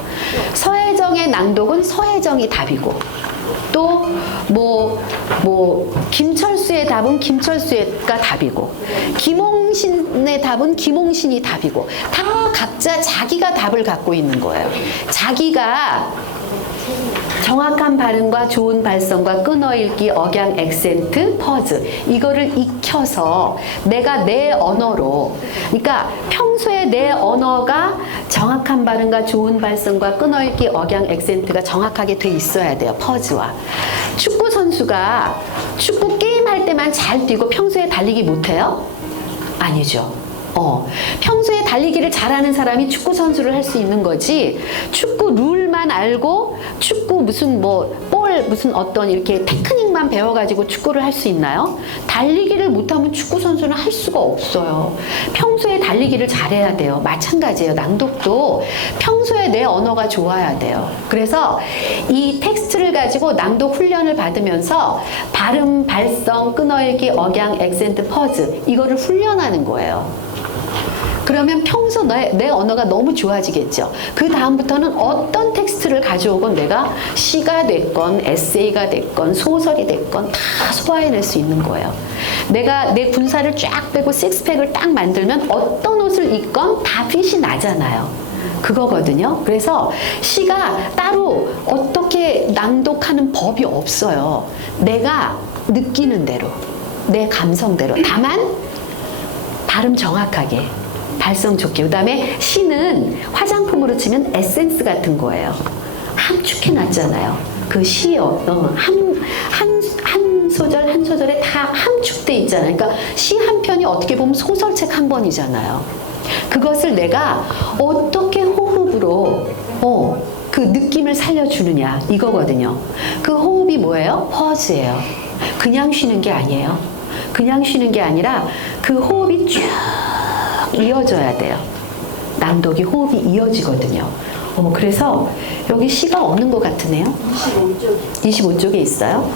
서혜정의 낭독은 서혜정이 답이고, 또 김철수의 답은 김철수가 답이고, 김홍신의 답은 김홍신이 답이고, 다 각자 자기가 답을 갖고 있는 거예요. 자기가 정확한 발음과 좋은 발성과 끊어읽기, 억양, 액센트, 퍼즈, 이거를 익혀서 내가 내 언어로, 그러니까 평소에 내 언어가 정확한 발음과 좋은 발성과 끊어읽기, 억양, 액센트가 정확하게 돼 있어야 돼요. 퍼즈와. 축구 선수가 축구 게임 할 때만 잘 뛰고 평소에 달리기 못해요? 아니죠. 평소에 달리기를 잘하는 사람이 축구 선수를 할 수 있는 거지, 축구 룰만 알고 축구 무슨 무슨 어떤 이렇게 테크닉만 배워가지고 축구를 할 수 있나요? 달리기를 못하면 축구 선수는 할 수가 없어요. 평소에 달리기를 잘해야 돼요. 마찬가지예요. 낭독도 평소에 내 언어가 좋아야 돼요. 그래서 이 텍스트를 가지고 낭독 훈련을 받으면서 발음, 발성, 끊어읽기, 억양, 액센트, 퍼즈, 이거를 훈련하는 거예요. 그러면 평소 내 언어가 너무 좋아지겠죠. 그 다음부터는 어떤 텍스트를 가져오건 내가 시가 됐건 에세이가 됐건 소설이 됐건 다 소화해낼 수 있는 거예요. 내가 내 군사를 쫙 빼고 식스팩을 딱 만들면 어떤 옷을 입건 다 핏이 나잖아요. 그거거든요. 그래서 시가 따로 어떻게 낭독하는 법이 없어요. 내가 느끼는 대로, 내 감성대로. 다만 발음 정확하게, 발성 좋게. 그 다음에 시는 화장품으로 치면 에센스 같은 거예요. 함축해놨잖아요. 그 시요. 한 소절 한 소절에 다 함축돼 있잖아요. 그러니까 시 한 편이 어떻게 보면 소설책 한 권이잖아요. 그것을 내가 어떻게 호흡으로 그 느낌을 살려주느냐, 이거거든요. 그 호흡이 뭐예요? 퍼즈예요. 그냥 쉬는 게 아니에요. 그냥 쉬는 게 아니라 그 호흡이 쭉 이어져야 돼요. 낭독이 호흡이 이어지거든요. 그래서 여기 시가 없는 것 같으네요. 25쪽에 있어요.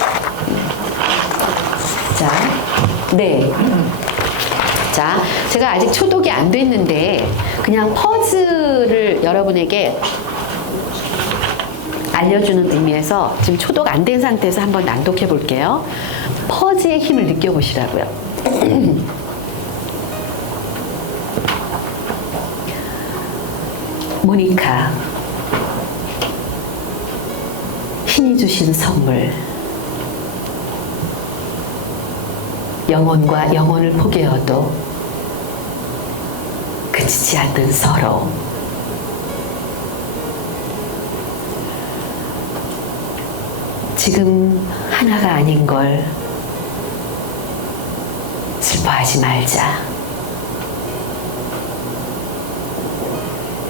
자, 네. 자, 제가 아직 초독이 안 됐는데 그냥 퍼즈를 여러분에게 알려주는 의미에서 지금 초독 안 된 상태에서 한번 낭독해 볼게요. 퍼즈의 힘을 느껴보시라고요. 모니카, 신이 주신 선물, 영혼과 영혼을 포개어도 그치지 않는 서러움. 지금 하나가 아닌 걸 슬퍼하지 말자.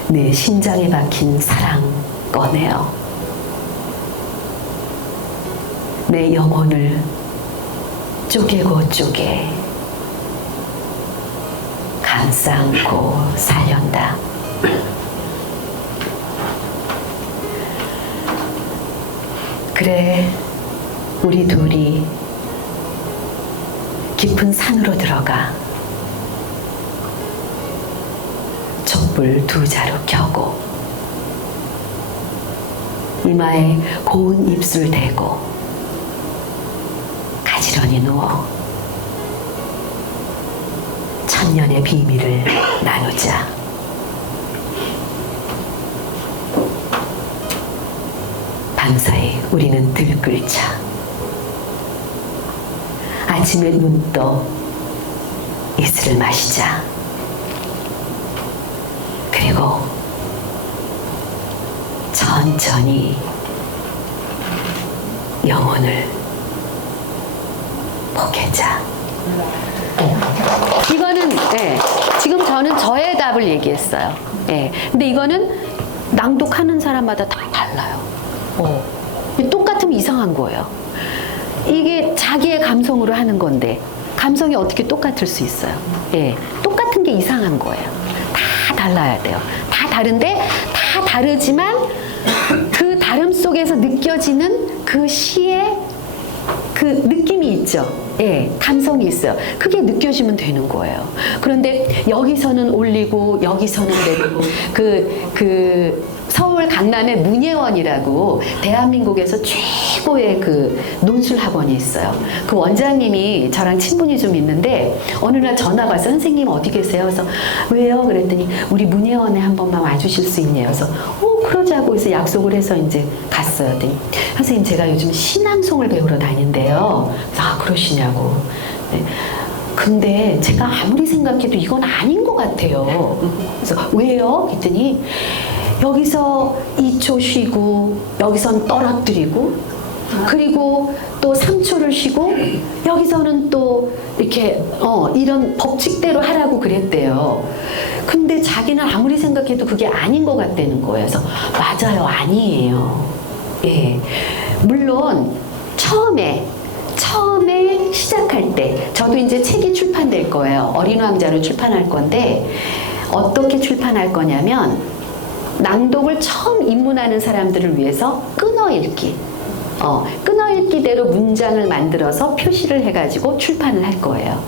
내 심장에 박힌 사랑 꺼내어 내 영혼을 쪼개고 쪼개 감싸 안고 살련다. 그래, 우리 둘이 깊은 산으로 들어가 촛불 2자루 켜고 이마에 고운 입술 대고 가지런히 누워 천년의 비밀을 나누자. 밤사이 우리는 들끓자. 아침에 눈 떠 이슬을 마시자. 그리고 천천히 영혼을 포개자. 이거는 지금 저는 저의 답을 얘기했어요. 근데 이거는 낭독하는 사람마다 다 달라요. 똑같으면 이상한 거예요. 이게 자기의 감성으로 하는 건데 감성이 어떻게 똑같을 수 있어요? 똑같은 게 이상한 거예요. 다 달라야 돼요. 다 다른데 다 다르지만 그 다름 속에서 느껴지는 그 시의 그 느낌이 있죠. 감성이 있어요. 그게 느껴지면 되는 거예요. 그런데 여기서는 올리고 여기서는 내리고 그 서울 강남의 문예원이라고 대한민국에서 최고의 그 논술 학원이 있어요. 그 원장님이 저랑 친분이 좀 있는데 어느 날 전화가 와서 선생님 어디 계세요? 그래서 왜요? 그랬더니 우리 문예원에 한 번만 와주실 수 있냐고. 그래서 그러자고 해서 약속을 해서 이제 갔어요. 그랬더니 선생님 제가 요즘 신앙송을 배우러 다닌대요. 그래서 그러시냐고. 네. 근데 제가 아무리 생각해도 이건 아닌 것 같아요. 그래서 왜요? 그랬더니 여기서 2초 쉬고 여기선 떨어뜨리고 그리고 또 3초를 쉬고 여기서는 또 이렇게 이런 법칙대로 하라고 그랬대요. 근데 자기는 아무리 생각해도 그게 아닌 것 같다는 거예요. 그래서 맞아요, 아니에요. 물론 처음에 시작할 때 저도 이제 책이 출판될 거예요. 어린 왕자로 출판할 건데 어떻게 출판할 거냐면 낭독을 처음 입문하는 사람들을 위해서 끊어읽기 끊어읽기대로 문장을 만들어서 표시를 해가지고 출판을 할 거예요.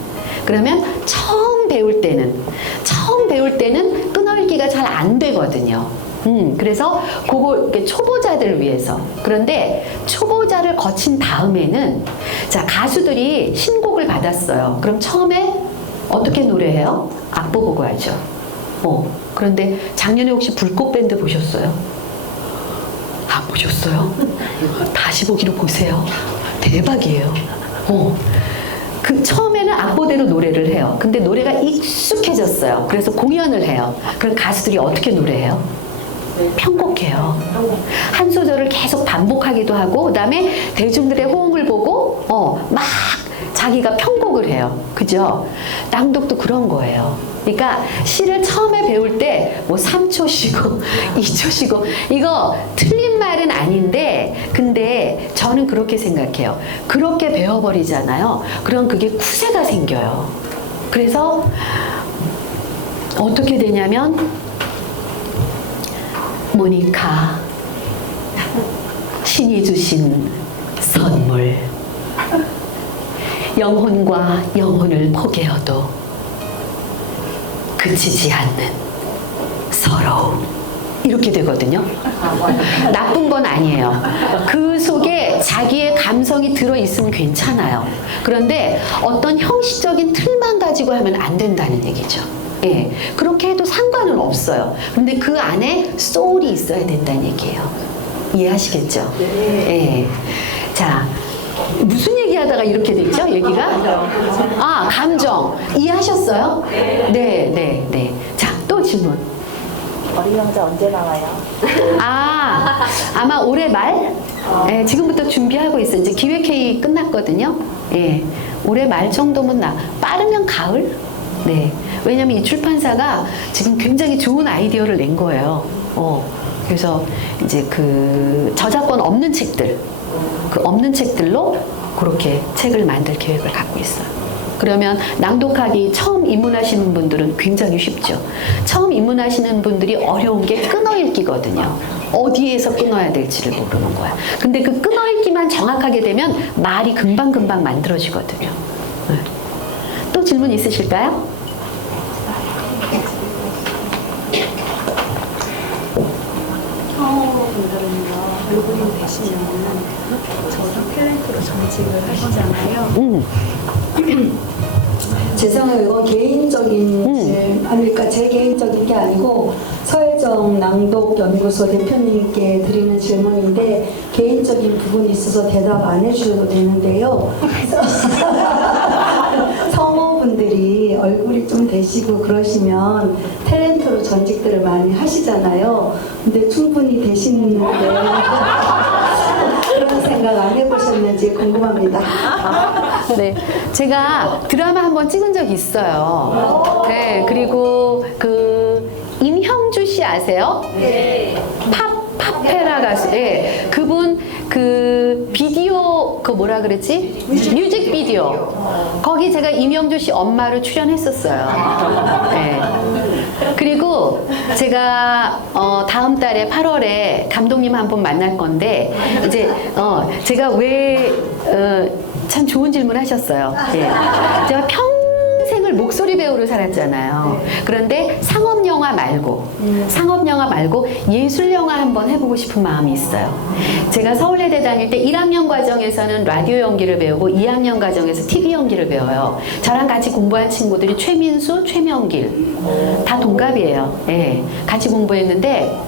그러면 처음 배울 때는 끊어읽기가 잘 안 되거든요. 그래서 그거 이렇게 초보자들을 위해서. 그런데 초보자를 거친 다음에는 자, 가수들이 신곡을 받았어요. 그럼 처음에 어떻게 노래해요? 악보 보고 하죠. 그런데 작년에 혹시 불꽃밴드 보셨어요? 안 보셨어요? 다시 보기로 보세요. 대박이에요. 그 처음에는 악보대로 노래를 해요. 근데 노래가 익숙해졌어요. 그래서 공연을 해요. 그럼 가수들이 어떻게 노래해요? 편곡해요. 한 소절을 계속 반복하기도 하고 그다음에 대중들의 호응을 보고 막 자기가 편곡을 해요. 그죠? 낭독도 그런 거예요. 그러니까 시를 처음에 배울 때 뭐 3초 쉬고 2초 쉬고 이거 틀린 말은 아닌데 근데 저는 그렇게 생각해요. 그렇게 배워버리잖아요. 그럼 그게 쿠세가 생겨요. 그래서 어떻게 되냐면 모니카, 신이 주신 선물, 영혼과 영혼을 포개어도 그치지 않는 서러움, 이렇게 되거든요. 나쁜 건 아니에요. 그 속에 자기의 감성이 들어있으면 괜찮아요. 그런데 어떤 형식적인 틀만 가지고 하면 안 된다는 얘기죠. 예, 그렇게 해도 상관은 없어요. 그런데 그 안에 소울이 있어야 된다는 얘기예요. 이해하시겠죠? 예. 자, 무슨 얘기하다가 이렇게 됐죠? 얘기가? 아, 감정. 이해하셨어요? 네. 자, 또 질문. 어린 왕자 언제 나와요? 아, 아마 올해 말? 예, 지금부터 준비하고 있어요. 이제 기획회의 끝났거든요. 예, 올해 말 정도면 빠르면 가을? 네. 왜냐면 이 출판사가 지금 굉장히 좋은 아이디어를 낸 거예요. 그래서 이제 그 저작권 없는 책들, 그 없는 책들로 그렇게 책을 만들 계획을 갖고 있어요. 그러면 낭독하기 처음 입문하시는 분들은 굉장히 쉽죠. 처음 입문하시는 분들이 어려운 게 끊어읽기거든요. 어디에서 끊어야 될지를 모르는 거야. 근데 그 끊어읽기만 정확하게 되면 말이 금방금방 만들어지거든요. 네. 또 질문 있으실까요? 성우분들은요, 얼굴이 되시면 저도 탤런트로 전직을 하시잖아요. 죄송해요. 이건 개인적인 그러니까 제 개인적인 게 아니고 서혜정 낭독연구소 대표님께 드리는 질문인데 개인적인 부분이 있어서 대답 안 해주셔도 되는데요. 성우분들이 얼굴이 좀 되시고 그러시면 탤런트로 전직들을 많이 하시잖아요. 근데 충분히 되시는데 그런 생각 안 해보셨는지 궁금합니다. 네, 제가 드라마 한번 찍은 적이 있어요. 네, 그리고 그 임형주 씨 아세요? 네. 파페라 가수. 네, 그분 그 비디오 그 뭐라 그랬지? 뮤직비디오. 거기 제가 임형주 씨 엄마로 출연했었어요. 네. 그리고 제가 다음 달에 8월에 감독님 한 분 만날 건데 이제 제가 왜 참 좋은 질문 하셨어요. 예. 제가 평생을 목소리 배우로 살았잖아요. 그런데 상업영화 말고 예술영화 한번 해보고 싶은 마음이 있어요. 제가 서울예대 다닐 때 1학년 과정에서는 라디오 연기를 배우고 2학년 과정에서 TV 연기를 배워요. 저랑 같이 공부한 친구들이 최민수, 최명길 다 동갑이에요. 예. 같이 공부했는데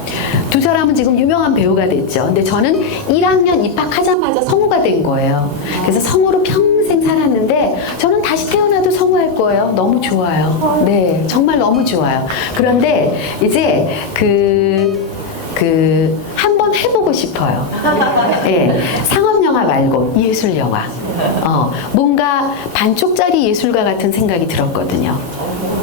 두 사람은 지금 유명한 배우가 됐죠. 근데 저는 1학년 입학하자마자 성우가 된 거예요. 그래서 성우로 평생 살았는데 저는 다시 태어나도 성우할 거예요. 너무 좋아요. 네, 정말 너무 좋아요. 그런데 이제 한번 해보고 싶어요. 예, 상업영화 말고 예술영화. 뭔가 반쪽짜리 예술가 같은 생각이 들었거든요.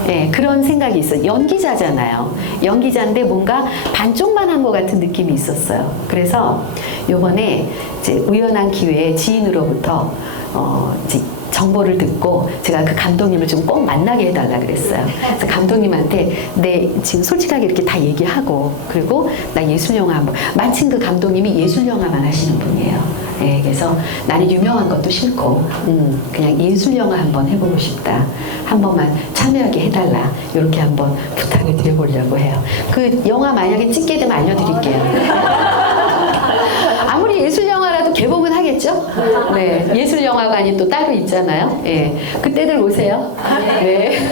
예, 그런 생각이 있어요. 연기자잖아요. 연기자인데 뭔가 반쪽만 한 것 같은 느낌이 있었어요. 그래서 요번에 이제 우연한 기회에 지인으로부터 이제 정보를 듣고 제가 그 감독님을 좀 꼭 만나게 해달라 그랬어요. 그래서 감독님한테 지금 솔직하게 이렇게 다 얘기하고 그리고 나 예술영화 한번 마침 그 감독님이 예술영화만 하시는 분이에요. 네, 그래서 나는 유명한 것도 싫고 그냥 예술영화 한번 해보고 싶다. 한 번만 참여하게 해달라. 이렇게 한번 부탁을 드려보려고 해요. 그 영화 만약에 찍게 되면 알려드릴게요. 아무리 예술영화라도 개봉은 하겠죠? 네, 예술영화관이 또 따로 있잖아요. 예, 그때들 오세요. 네.